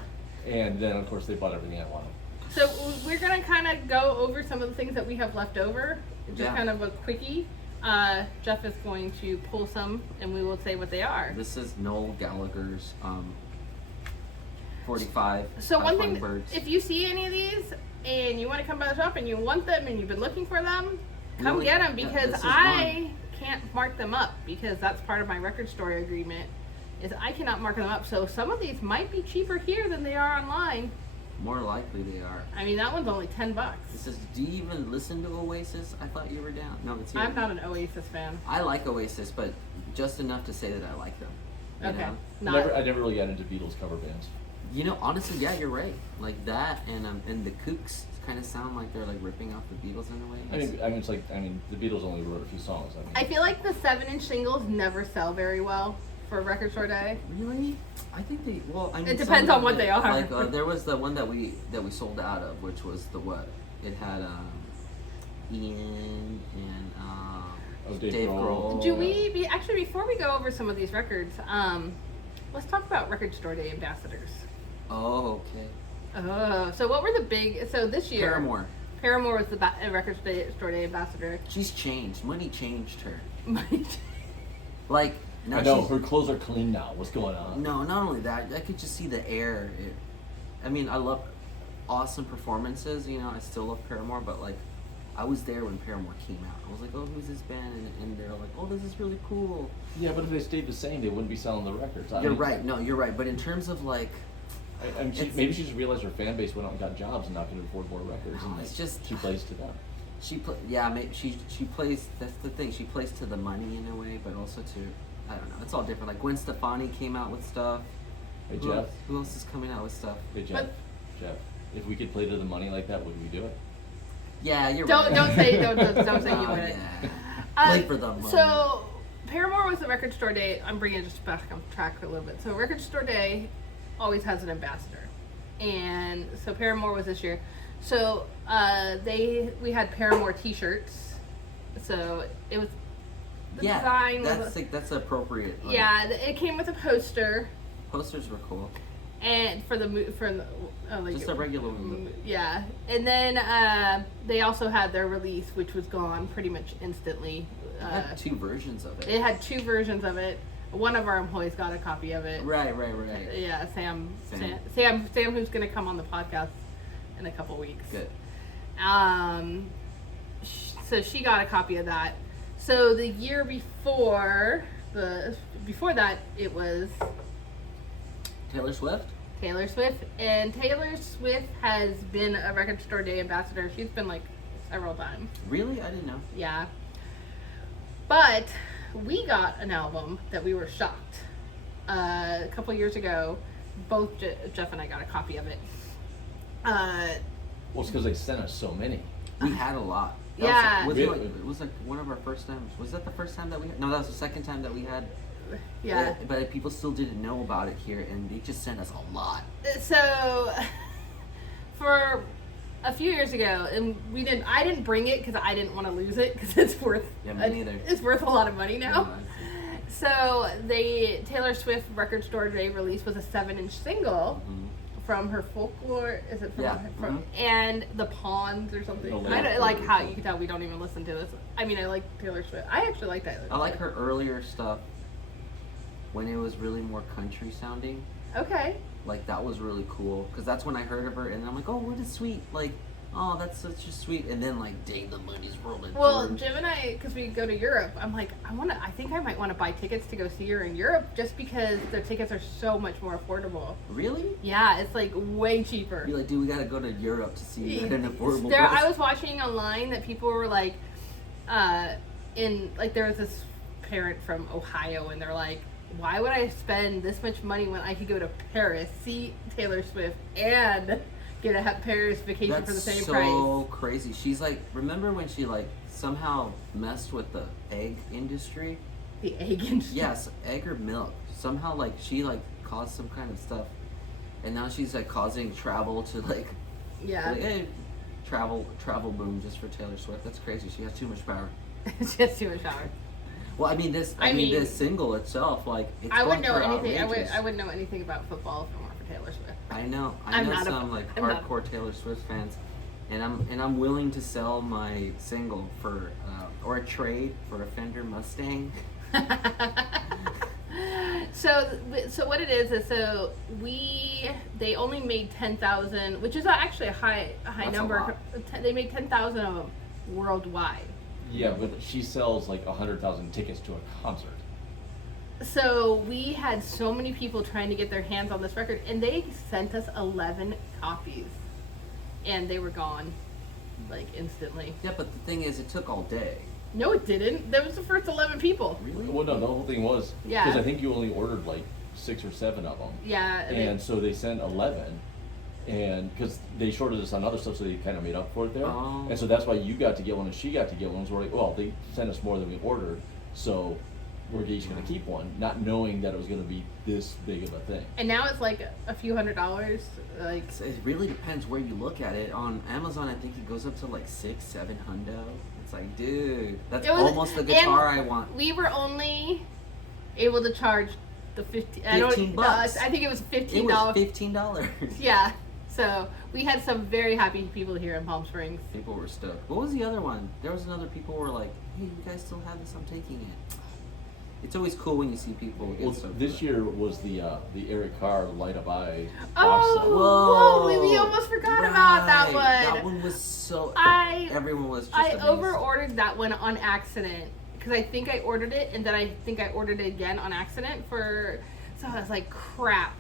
And then, of course, they bought everything I wanted. So we're gonna kind of go over some of the things that we have left over, just Yeah. kind of a quickie. Jeff is going to pull some, and we will say what they are. This is Noel Gallagher's 45. So one thing, Birds. if you see any of these and you want to come by the shop and you want them and you've been looking for them, come Really? get them Yeah, because this is I can't mark them up because that's part of my record store agreement. Is I cannot mark them up. So some of these might be cheaper here than they are online. More likely they are. I mean, that one's only $10. It says, do you even listen to Oasis? I thought you were down. No, it's here. I'm not an Oasis fan. I like Oasis, but just enough to say that I like them. You Okay. know? I never really got into Beatles cover bands. You know, honestly, yeah, you're right. Like that, and the Kooks kind of sound like they're like ripping off the Beatles in a way. I mean, the Beatles only wrote a few songs. I feel like the 7-inch singles never sell very well for Record Store Day. Really? I think they. Well, I mean, It some depends of on what them they are. Like there was the one that we sold out of, which was the what? It had Ian and Dave Grohl. Do we actually before we go over some of these records, let's talk about Record Store Day ambassadors. Oh, okay. Oh, so what were the big? So this year, Paramore. Paramore was the Record Store Day ambassador. She's changed. Money changed her. My- Like now I know she's, her clothes are clean now. What's going on? No, not only that. I could just see the air. I mean, I love awesome performances. You know, I still love Paramore, but like, I was there when Paramore came out. I was like, oh, who's this band? And they're like, oh, this is really cool. Yeah, but if they stayed the same, they wouldn't be selling the records. You're right. No, you're right. But in terms of like, Maybe she just realized her fan base went out and got jobs and not going to afford more records, and It's just she plays to them. She plays. That's the thing. She plays to the money in a way, but also to, I don't know. It's all different. Like Gwen Stefani came out with stuff. Hey Jeff. Who else is coming out with stuff? Hey Jeff. Jeff. If we could play to the money like that, would we do it? Yeah, you're Don't right. don't say you wouldn't. Yeah. Um, Play for the money. So, Paramore was the Record Store Day. I'm bringing it just back on track a little bit. So, Record Store Day always has an ambassador, and so Paramore was this year. So, we had Paramore T-shirts. So it was the design. That's appropriate. Like, yeah, it came with a poster, posters were cool. and for the like Just a regular movie. Yeah, and then they also had their release, which was gone pretty much instantly. It had two versions of it. It had two versions of it. One of our employees got a copy of it. Right. Yeah, Sam, who's going to come on the podcast in a couple weeks. Good. So she got a copy of that. So the year before that, it was Taylor Swift? Taylor Swift. And Taylor Swift has been a Record Store Day ambassador. She's been like several times. Really? I didn't know. Yeah. But we got an album that we were shocked. A couple years ago, both Jeff and I got a copy of it. Well, it's because they sent us so many. We had a lot. Yeah. It was like one of our first times. Was that the first time that we had? No, that was the second time that we had. Yeah. But people still didn't know about it here, and they just sent us a lot. So, for a few years ago, and I didn't bring it because I didn't want to lose it because it's worth. Yeah, me neither. It's worth a lot of money now. Yeah, So Taylor Swift Record Store Day release was a 7-inch single from her Folklore. Is it from and the Pawns or something? I don't like how you can tell we don't even listen to this. I mean, I like Taylor Swift. I actually like Taylor Swift. I like her earlier stuff when it was really more country sounding. Okay. Like that was really cool because that's when I heard of her, and I'm like, oh, what a sweet, like, oh, that's such a sweet, and then like, dang, the money's rolling. Well, Jim and I, because we go to Europe, I'm like, I think I might want to buy tickets to go see her in Europe just because their tickets are so much more affordable. Really? Yeah, it's like way cheaper. You're like, dude, we gotta go to Europe to see at an affordable There, price. I was watching online that people were like, there was this parent from Ohio, and they're like, why would I spend this much money when I could go to Paris, see Taylor Swift, and get a Paris vacation for the same price? That's so crazy. She's like, remember when she like somehow messed with the egg industry? The egg industry? Yes, egg or milk. Somehow like she like caused some kind of stuff, and now she's like causing travel to like, Yeah. like, hey, travel boom just for Taylor Swift. That's crazy. She has too much power. She has too much power. Well, I mean this single itself, like it's I wouldn't going know for anything. outrageous. I wouldn't know anything about football if it weren't for Taylor Swift. I know I'm not some hardcore Taylor Swift fans, and I'm willing to sell my single for or a trade for a Fender Mustang. So what it is they only made 10,000, which is actually a high That's number. a lot. They made 10,000 of them worldwide. Yeah, but she sells like 100,000 tickets to a concert. So we had so many people trying to get their hands on this record, and they sent us 11 copies, and they were gone, like instantly. Yeah, but the thing is, it took all day. No, it didn't. That was the first 11 people. Really? Well, no, the whole thing was Yeah. because I think you only ordered like 6 or 7 of them. Yeah. And so they sent 11, and because they shorted us on other stuff, so they kind of made up for it there. Oh. And so that's why you got to get one and she got to get one. So we're like, well, they sent us more than we ordered, so we're each going to keep one, not knowing that it was going to be this big of a thing. And now it's like a few $100s. Like It really depends where you look at it. On Amazon, I think it goes up to like 600-700. It's like, dude, that's almost the guitar I want. We were only able to charge the $15. I think it was $15. It was $15. Yeah. So we had some very happy people here in Palm Springs. People were stoked. What was the other one? There was another. People were like, "Hey, you guys still have this? I'm taking it." It's always cool when you see people get Well, stoked. this year was the Eric Carr Light Up Eye box Oh, set. whoa! We almost forgot about that one. That one was so. Everyone was just I amazed. over-ordered that one on accident because I think I ordered it, and then I think I ordered it again on accident for. So I was like, crap.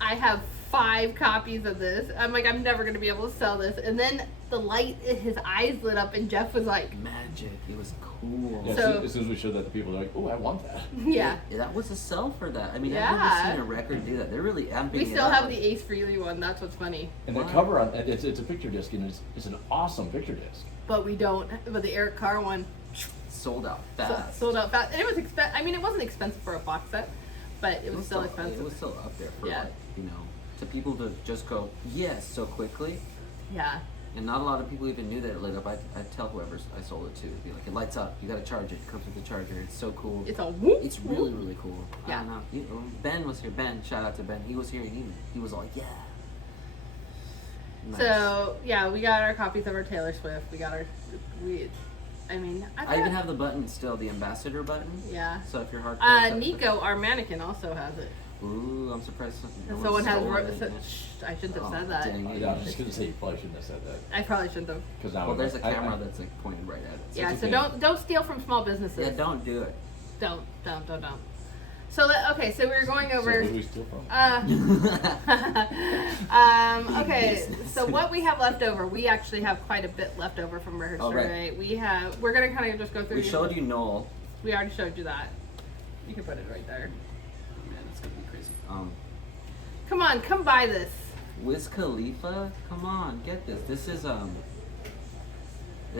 I have 5 copies of this. I'm like, I'm never gonna be able to sell this. And then the light, his eyes lit up, and Jeff was like, Magic. It was cool. Yeah, So- as soon as we showed that to people, they're like, "Oh, I want that." yeah. That was a sell for that. I mean, I've Yeah. never seen a record do that. They're really amping We it still up. have the Ace Frehley one. That's what's funny. And the Wow. cover on it's a picture disc, and it's an awesome picture disc. But we don't. But the Eric Carr one Sold out fast. sold out fast. And it was expensive. I mean, it wasn't expensive for a box set, but it was still It expensive. was still up there for Yeah. like, you know, to people to just go, yes, so quickly. Yeah. And not a lot of people even knew that it lit up. I'd tell whoever I sold it to, be like, it lights up. You gotta charge it. It comes with the charger. It's so cool. It's all whoop. It's really, really cool. Yeah. I don't know. Ben was here. Ben, shout out to Ben. He was here and he was all, yeah. Nice. So yeah, we got our copies of our Taylor Swift. We got our. I mean, I even have the button still, the ambassador button. Yeah. So if you're hardcore. Nico, our mannequin, also has it. Ooh, I'm surprised. Someone has. stole it. I shouldn't have Oh, said that. dang. Yeah, I was just gonna say you probably shouldn't have said that I probably shouldn't have. because now Well, there's a I- camera that's like pointed right at it. Yeah. it's So okay. don't steal from small businesses. Yeah, don't do it. Don't. So okay, so we were going So over. who do we steal from? Okay, Business. so what we have left over, we actually have quite a bit left over from Record Oh, Store right. Day. We're gonna kind of just go through. We these. showed you Noel. We already showed you that. You can put it right there. Man, it's gonna be crazy. Come on, come buy this. Wiz Khalifa, come on, get this. This is it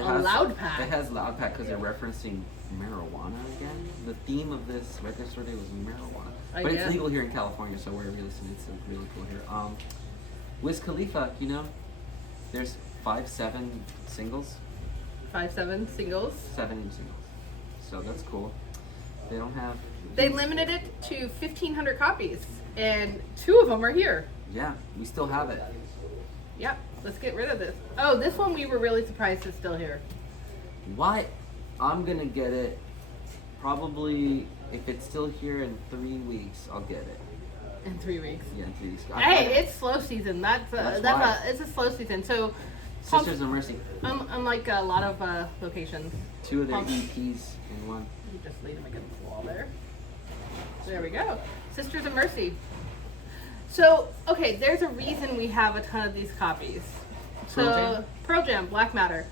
A has- Loud Pack. It has loud pack because they're referencing marijuana again. The theme of this record store day was marijuana, but guess. it's legal here in California, so wherever you listen, it's really cool here. Wiz Khalifa, you know, there's 5-7 singles, 5/7 singles. 7 singles, so that's cool. They don't have. They limited it to 1,500 copies, and 2 of them are here. Yeah, we still have it. Yep, let's get rid of this. Oh, this one we were really surprised is still here. Why? I'm gonna get it. Probably if it's still here in 3 weeks, I'll get it. In 3 weeks. Yeah, in 3 weeks. Hey, it's slow season. That's why. It's a slow season. So, Sisters of Mercy. unlike a lot of locations, 2 of their Pump. EPs in one. you just leave them against the wall there. There we go. Sisters of Mercy. So, okay, there's a reason we have a ton of these copies. Pearl So, Jam? Pearl Jam, Black Matter.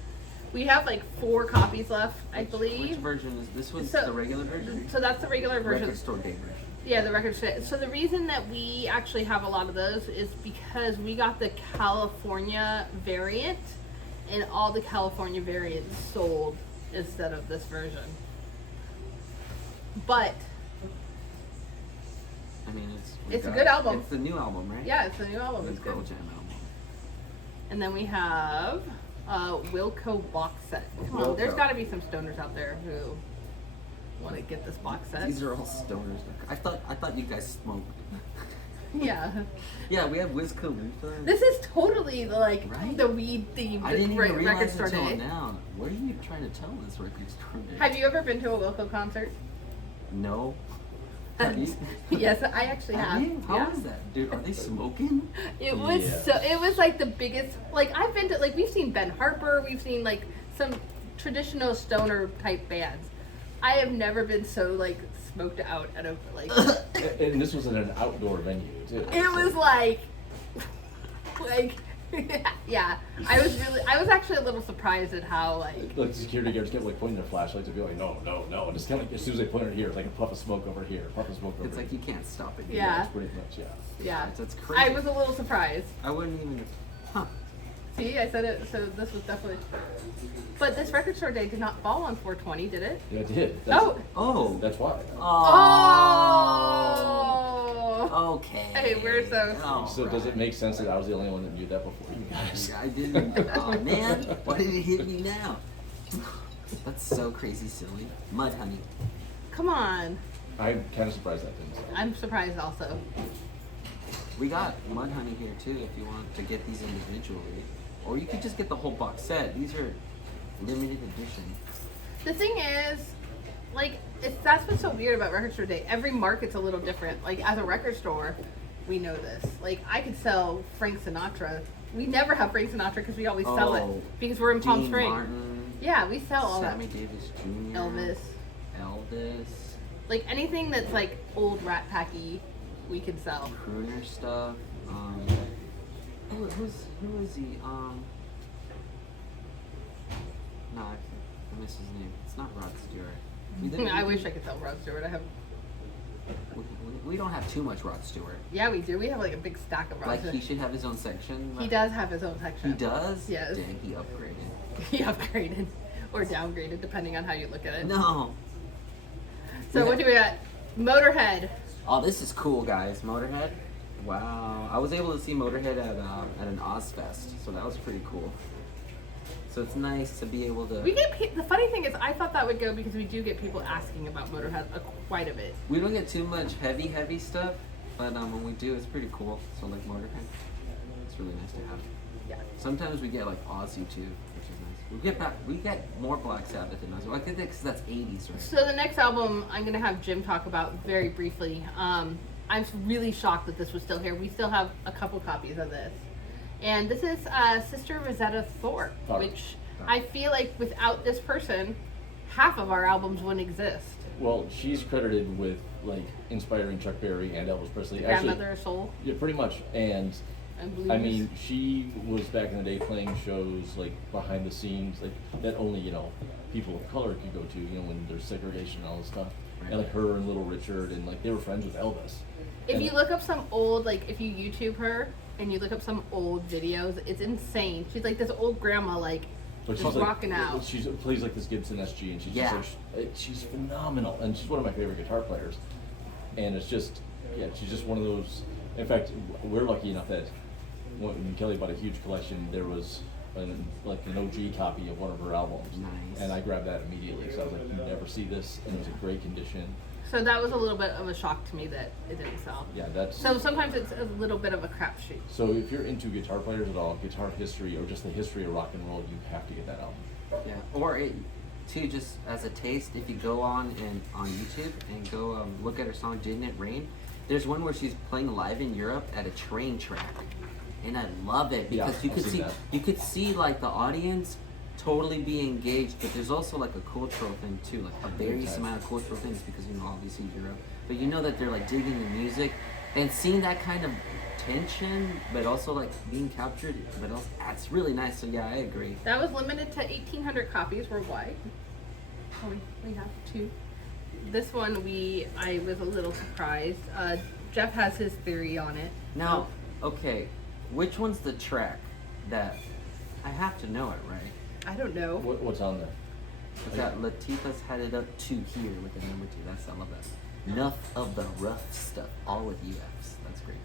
We have like 4 copies left, I Which believe. version is this? Was So- the regular version? So that's the regular version. Record store day version. Yeah, the record set. So the reason that we actually have a lot of those is because we got the California variant, and all the California variants sold instead of this version. But I mean, It's a good album. It's the new album, right? yeah, it's a new album. New It's good. Pearl Jam album. And then we have Wilco box set. Come on, there's Wilco. got to be some stoners out there who want to get this box set. These are all stoners. I thought you guys smoked. Yeah, Yeah, we have Wiz Khalifa. this is totally like Right? the weed themed I didn't even record realize store until day. now. What are you trying to tell this record store day? Have you ever been to a Wilco concert? No. Have you? Yes, I actually have. you? How Yeah. is that, dude? Are they smoking? It was Yeah. so. It was like the biggest. Like I've been to. Like we've seen Ben Harper. We've seen like some traditional stoner type bands. I have never been so like smoked out at a like. And this was in an outdoor venue too. It was like, yeah. I was actually a little surprised at how Like security guards kept like pointing their flashlights and be like, no, no, no, and just kind of like, as soon as they pointed it here, it's like a puff of smoke over here, puff of smoke over It's here. like you can't stop it. Yeah. Pretty much, yeah. yeah. That's crazy. I was a little surprised. I wouldn't even. Huh. See, I said it. So this was definitely. But this record store day did not fall on 420, did it? Yeah, it did. That's, Oh. Oh. That's why. Oh. Okay. Hey, we're so. All So does it right. make sense that I was the only one that knew that before you guys? I didn't. Oh man, why did it hit me now? That's so crazy silly. Mud honey. Come on. I'm kind of surprised that didn't. Sell. I'm surprised also. We got mud honey here too if you want to get these individually. Or you could just get the whole box set. These are limited edition. The thing is, like, that's what's so weird about Record Store Day. Every market's a little different. Like, as a record store, we know this. Like, I could sell Frank Sinatra. We never have Frank Sinatra because we always sell it Oh, because we're in Palm Dean Springs. Martin, Yeah, we sell all Sammy Davis Jr. that. Elvis. Elvis. Like, anything that's, like, old Rat Packy, we can sell. Crooner stuff. Who is he? No, I miss his name. It's not Rod Stewart. I wish I could sell Rod Stewart. I have. We don't have too much Rod Stewart. Yeah, we do. We have like a big stack of Rod Like Stewart. he should have his own section. He does have his own section. He does? Yes. Dang, he upgraded. He upgraded or downgraded, depending on how you look at it. No. So what do we got? Motorhead. Oh, this is cool, guys. Motorhead. Wow. I was able to see Motorhead at an Ozfest, so that was pretty cool. So it's nice to be able to. We get the funny thing is, I thought that would go because we do get people asking about Motorhead quite a bit. We don't get too much heavy stuff, but when we do, it's pretty cool. So like Motorhead, it's really nice to have. Yeah. Sometimes we get like Ozzy too, which is nice. We get more Black Sabbath than Ozzy. Well, I think that's 80s, right? So the next album I'm gonna have Jim talk about very briefly. I'm really shocked that this was still here. We still have a couple copies of this. And this is Sister Rosetta Thorpe, which I feel like without this person, half of our albums wouldn't exist. Well, she's credited with like inspiring Chuck Berry and Elvis Presley. Grandmother of Soul. Yeah, pretty much. And Blues. I mean, she was back in the day playing shows like behind the scenes, like that only people of color could go to. When there's segregation and all this stuff. And like her and Little Richard, and like they were friends with Elvis. If you look up some old, like if you YouTube her and you look up some old videos, it's insane. She's like this old grandma, like But just she's rocking like, out. She plays like this Gibson SG, and she's just like, she's phenomenal, and she's one of my favorite guitar players. And it's just, she's just one of those. In fact, we're lucky enough that when Kelly bought a huge collection, there was an OG copy of one of her albums. Nice. And I grabbed that immediately. So I was like, you never see this, and it was in great condition. So that was a little bit of a shock to me that it didn't sell. Yeah, that's. So sometimes it's a little bit of a crapshoot. So if you're into guitar players at all, guitar history, or just the history of rock and roll, you have to get that album. Yeah. Or too, just as a taste, if you go on YouTube and go look at her song "Didn't It Rain," there's one where she's playing live in Europe at a train track, and I love it because you could see like the audience totally be engaged, but there's also like a cultural thing too, like a very small cultural things because obviously Europe, but that they're like digging the music and seeing that kind of tension, but also like being captured, but also that's really nice. So yeah, I agree. That was limited to 1,800 copies worldwide. Oh, we have two. This one I was a little surprised. Jeff has his theory on it. Now, okay, which one's the track that I have to know it, right? I don't know. What's on there? Is that Latifah's had it up to here with the number 2? That's I love that. Enough of the rough stuff, all with UFs. That's great.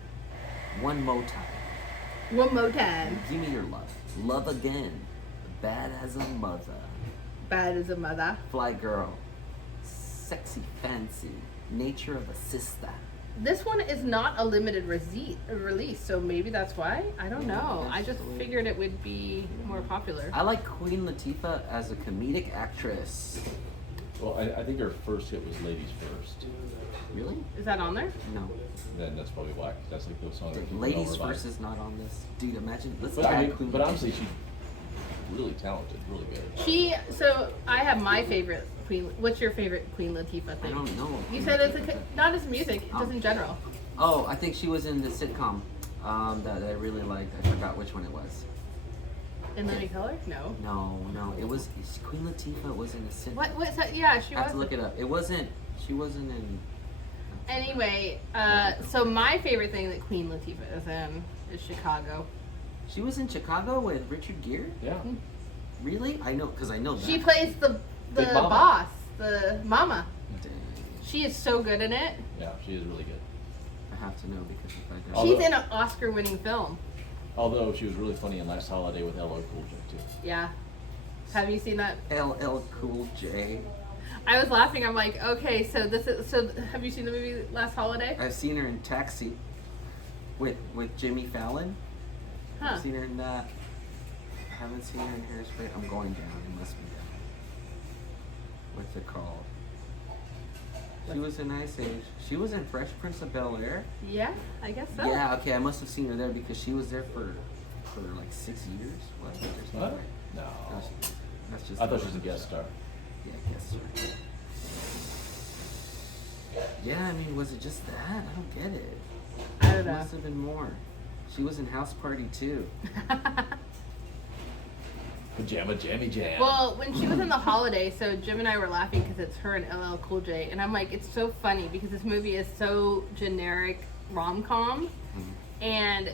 One more time. One more time. Give me your love. Love again. Bad as a mother. Bad as a mother. Fly girl. Sexy fancy. Nature of a sister. This one is not a limited release, so maybe that's why. I don't know. I just figured it would be more popular. I like Queen Latifah as a comedic actress. Well, I think her first hit was Ladies First. Really? Is that on there? No. Then that's probably why. That's like the song. that people Ladies know her by. First is not on this. Dude, imagine. Let's But add Queen but Latifah. honestly, she's really talented, really good. So I have my favorite Queen. What's your favorite Queen Latifah I thing? don't know. You said it's not as music, just in general. Oh, I think she was in the sitcom that I really liked. I forgot which one it was. In Living Color? No. No, it was Queen Latifah was in a sitcom. What's that? Yeah, she I have was. to look it up. She wasn't in. Anyway, so my favorite thing that Queen Latifah is in is Chicago. She was in Chicago with Richard Gere? Yeah. Really? I know, because I know that. She plays the Big Mama. boss, the mama. Dang. She is so good in it. Yeah, she is really good. I have to know because if I don't. Although- She's in an Oscar-winning film. Although she was really funny in Last Holiday with LL Cool J too. Yeah. Have you seen that? LL Cool J. I was laughing. I'm like, okay, so have you seen the movie Last Holiday? I've seen her in Taxi with Jimmy Fallon. Huh. I've seen her in that. I haven't seen her in Hairspray. I'm going down. It must be down. What's it called? She was in Ice Age. She was in Fresh Prince of Bel-Air. Yeah, I guess so. Yeah, okay, I must have seen her there because she was there for like 6 years. What? Or something, What? right? No. No, that's just. I thought she was a guest star. Yeah, guest star. Yeah, I mean, was it just that? I don't get it. I don't It know. must have been more. She was in House Party too. Pajama Jammy Jam. Well, when she was in The Holiday, so Jim and I were laughing because it's her and LL Cool J, and I'm like, it's so funny because this movie is so generic rom-com, and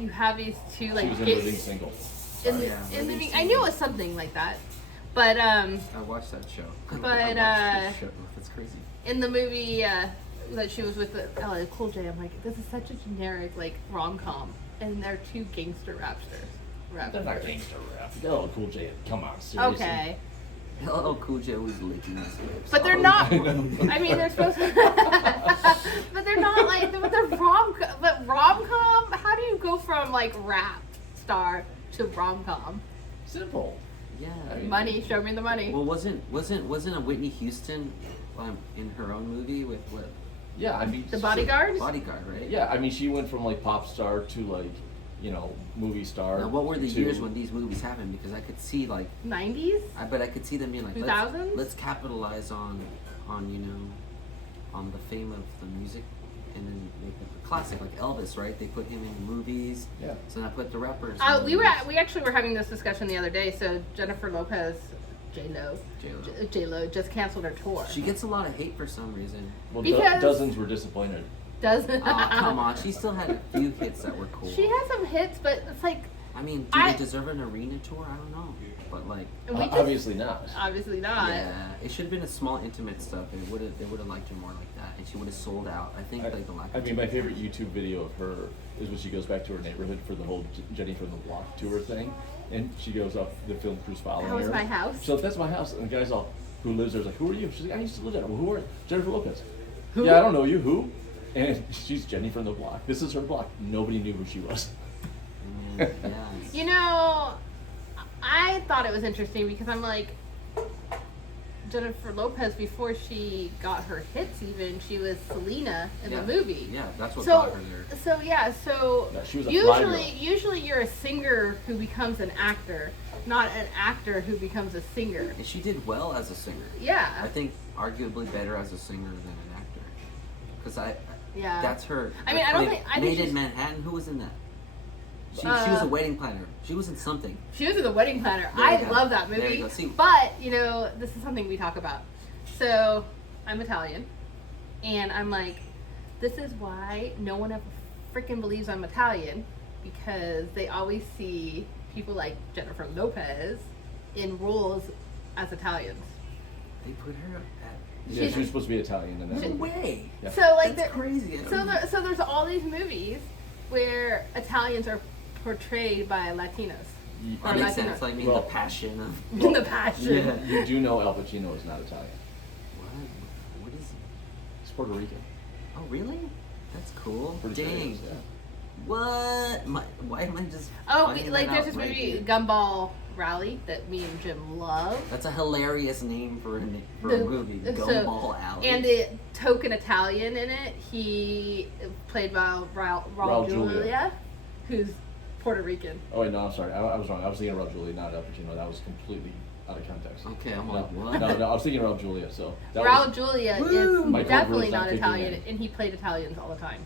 you have these two like she was in Living Single. in the, Yeah, in the, Living I knew it was something like that, but I watched that show. But, I watched this show. That's crazy. in the movie that she was with LL Cool J, I'm like, this is such a generic like rom-com, and they're two gangster rapsters. They're not gangster rap. LL Cool J. Come on, seriously. Okay. LL Cool J was licking his lips. But they're all not. the time. I mean, they're supposed to. But they're not like. But they're But rom-com. How do you go from like rap star to rom-com? Simple. Yeah. I mean, Money. Show me the money. Well, wasn't a Whitney Houston in her own movie with what? Yeah, I mean. The Bodyguard. Bodyguard, right? Yeah, I mean, she went from like pop star to like, movie star. Now, what were the to- years when these movies happened? Because I could see like, 90s. I could see them being like, 2000s? let's capitalize on the fame of the music, and then make it a classic like Elvis, right? They put him in movies. Yeah. So I put the rappers. We actually were having this discussion the other day. So Jennifer Lopez, J-Lo just canceled her tour. She gets a lot of hate for some reason. Well, Because- dozens were disappointed. Doesn't. Oh, come on, she still had a few hits that were cool. She has some hits, but it's like I mean, do I- they deserve an arena tour? I don't know, but like, we just, Obviously not. obviously not. yeah, it should have been a small, intimate stuff. They would have liked her more like that, and she would have sold out. I think like the lack. I of mean, my tickets. favorite YouTube video of her is when she goes back to her neighborhood for the whole Jenny from the Block tour thing, and she goes up the film crew's following That was her. my house. So that's my house, and the guy's all, who lives there is like, who are you? She's like, I used to live there. Well, who are you? Jennifer Lopez. Who? Yeah, I don't know you. Who? And she's Jenny from the Block. This is her block. Nobody knew who she was. Yeah, it's- You know, I thought it was interesting because I'm like, Jennifer Lopez, before she got her hits even, she was Selena in yeah, the movie. Yeah, that's what So, got her there. so No, she was a fly girl. usually you're a singer who becomes an actor, not an actor who becomes a singer. And she did well as a singer. Yeah. I think arguably better as a singer than an actor. Because Yeah. that's her. I mean, I don't think- I think Made she's- in Manhattan. Who was in that? She Uh, was a wedding planner. She was in something. She was in The Wedding Planner. There you I go. love that There you movie. go. See- But, this is something we talk about. So, I'm Italian. And I'm like, this is why no one ever freaking believes I'm Italian. Because they always see people like Jennifer Lopez in roles as Italians. They put her at. Yeah, she was supposed to be Italian in that No movie. way. Yeah. So, like, That's crazy. so there's all these movies where Italians are portrayed by Latinos. That makes Latinos. sense. Like, Well- the passion of. In the passion. Yeah. You do know Al Pacino is not Italian. What is? He's Puerto Rican. Oh, really? That's cool. Pretty sure he Dang. is, yeah. What? Why am I just? Oh, finding like that there's out this right movie here? Gumball Rally that me and Jim love. That's a hilarious name for a The- movie. so- Gumball Alley. And the token Italian in it, he played by Raul Raul Julia, Julia. who's Puerto Rican. Oh wait, no, I'm sorry. I was wrong. I was thinking Raul Julia, not Al Pacino. That was completely out of context. Okay, I'm No, like, what? no, I was thinking Raul Julia. So that Raul was, Julia Woo! is Michael definitely Bruce, not I'm thinking Italian, that. and he played Italians all the time.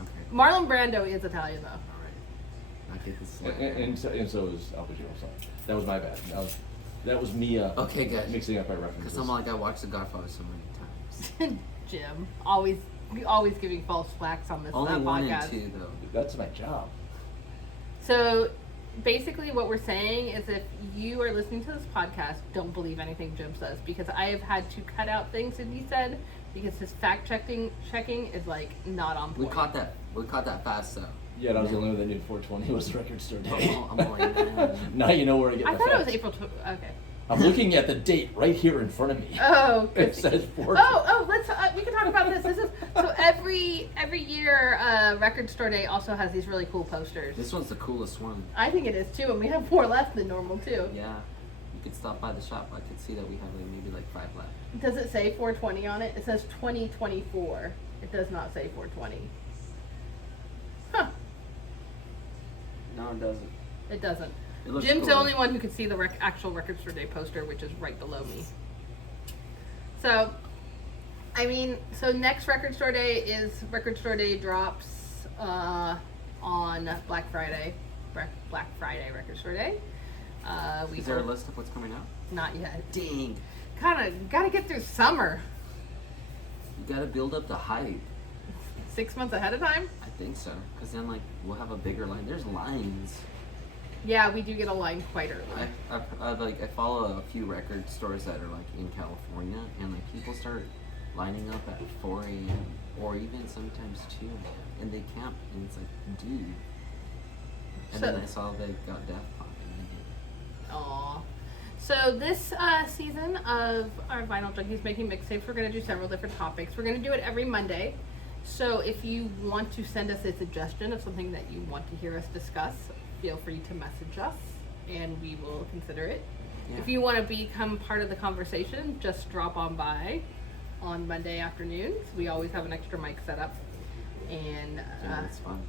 Okay. Marlon Brando is Italian though. All right. I get this. and so is Al Pacino. So that was my bad. That was me. Okay, good. Mixing up my references. Because I'm like, I watched The Godfather so many times. Jim, always giving false flags on this Only one podcast. and two though. That's my job. So basically what we're saying is if you are listening to this podcast, don't believe anything Jim says, because I have had to cut out things that he said because his fact checking is like not on point. We caught that fast though. Yeah, that was the only one that knew 420 was record store day. I'm like, man. Now you know where I get I the thought it was facts. April okay. I'm looking at the date right here in front of me. Oh, It says 420. let's we can talk about this. This is so every year Record Store Day also has these really cool posters. This one's the coolest one. I think it is too, and we have 4 left than normal too. Yeah. You could stop by the shop. I could see that we have like maybe like 5 left. Does it say 420 on it? It says 2024. It does not say 420. Huh. No, it doesn't. It doesn't. It looks Jim's cool. the only one who could see the actual Record Store Day poster, which is right below me. So, I mean, so next Record Store Day is Record Store Day drops on Black Friday. Black Friday Record Store Day. Is there a list of what's coming out? Not yet. Dang. Gotta get through summer. You gotta build up the hype. 6 months ahead of time? I think so. Because then, like, we'll have a bigger line. There's lines. Yeah, we do get a line quite early. I follow a few record stores that are, like, in California. And, like, people start lining up at 4 a.m. or even sometimes 2 a.m. And they camp. And it's like, dude. And then I saw they got Daft Punk. Aww. So this season of our Vinyl Junkies Making Mixtapes, we're going to do several different topics. We're going to do it every Monday. So if you want to send us a suggestion of something that you want to hear us discuss, feel free to message us and we will consider it. Yeah. If you want to become part of the conversation, just drop on by on Monday afternoons. We always have an extra mic set up. And that's fun.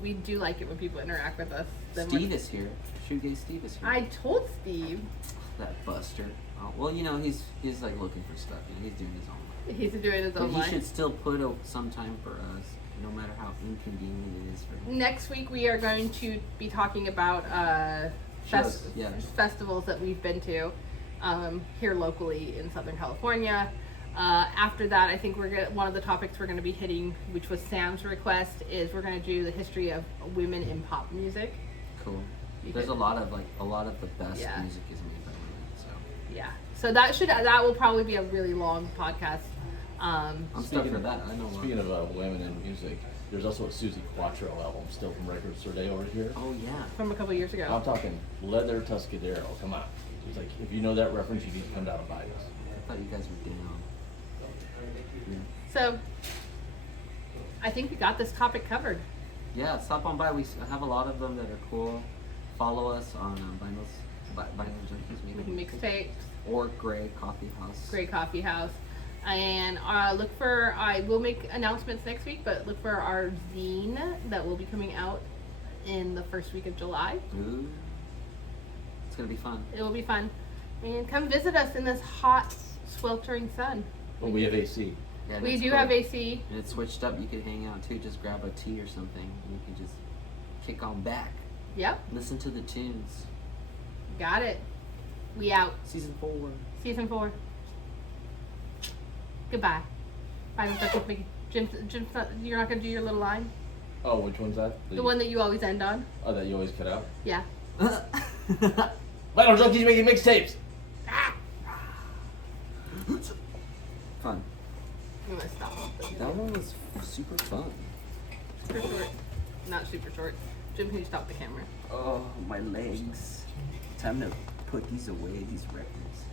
We do like it when people interact with us. Steve is here. Shoegaze Steve is here. I told Steve. That buster. Oh, well, you know, he's like looking for stuff. You know, he's doing his own life. He's doing his own life. He should still put some time for us, no matter how inconvenient it is for him. Next week we are going to be talking about festivals that we've been to here locally in Southern California. After that, I think one of the topics we're going to be hitting, which was Sam's request, is we're going to do the history of women in pop music. Cool. There's a lot of the best music is made by women. So yeah. So that will probably be a really long podcast. I'm stuck for that. I know. Speaking of women in music, there's also a Susie Quattro album still from Record Store Day over here. Oh yeah. From a couple years ago. I'm talking Leather Tuscadero. Come on. It's like, if you know that reference, you need to come down and buy this. I thought you guys were down. So, I think we got this topic covered. Yeah, stop on by. We have a lot of them that are cool. Follow us on Vinyl Junkies Making Mixtapes. Or Gray Coffee House. Gray Coffee House. And look for, I will make announcements next week, but look for our zine that will be coming out in the first week of July. Ooh. It's going to be fun. It will be fun. And come visit us in this hot, sweltering sun. Well, we have AC. Yeah, we do have AC. And it's switched up. You could hang out too. Just grab a tea or something. And you can just kick on back. Yep. Listen to the tunes. Got it. We out. Season 4. Season 4. Goodbye. Bye. Jim, you're not going to do your little line? Oh, which one's that? The one that you always end on? Oh, that you always cut out? Yeah. Vinyl Junkies Making Mixtapes! Fun. I'm going to stop. That one was super fun. Super short. Not super short. Jim, can you stop the camera? Oh, my legs. Time to put these away, these records.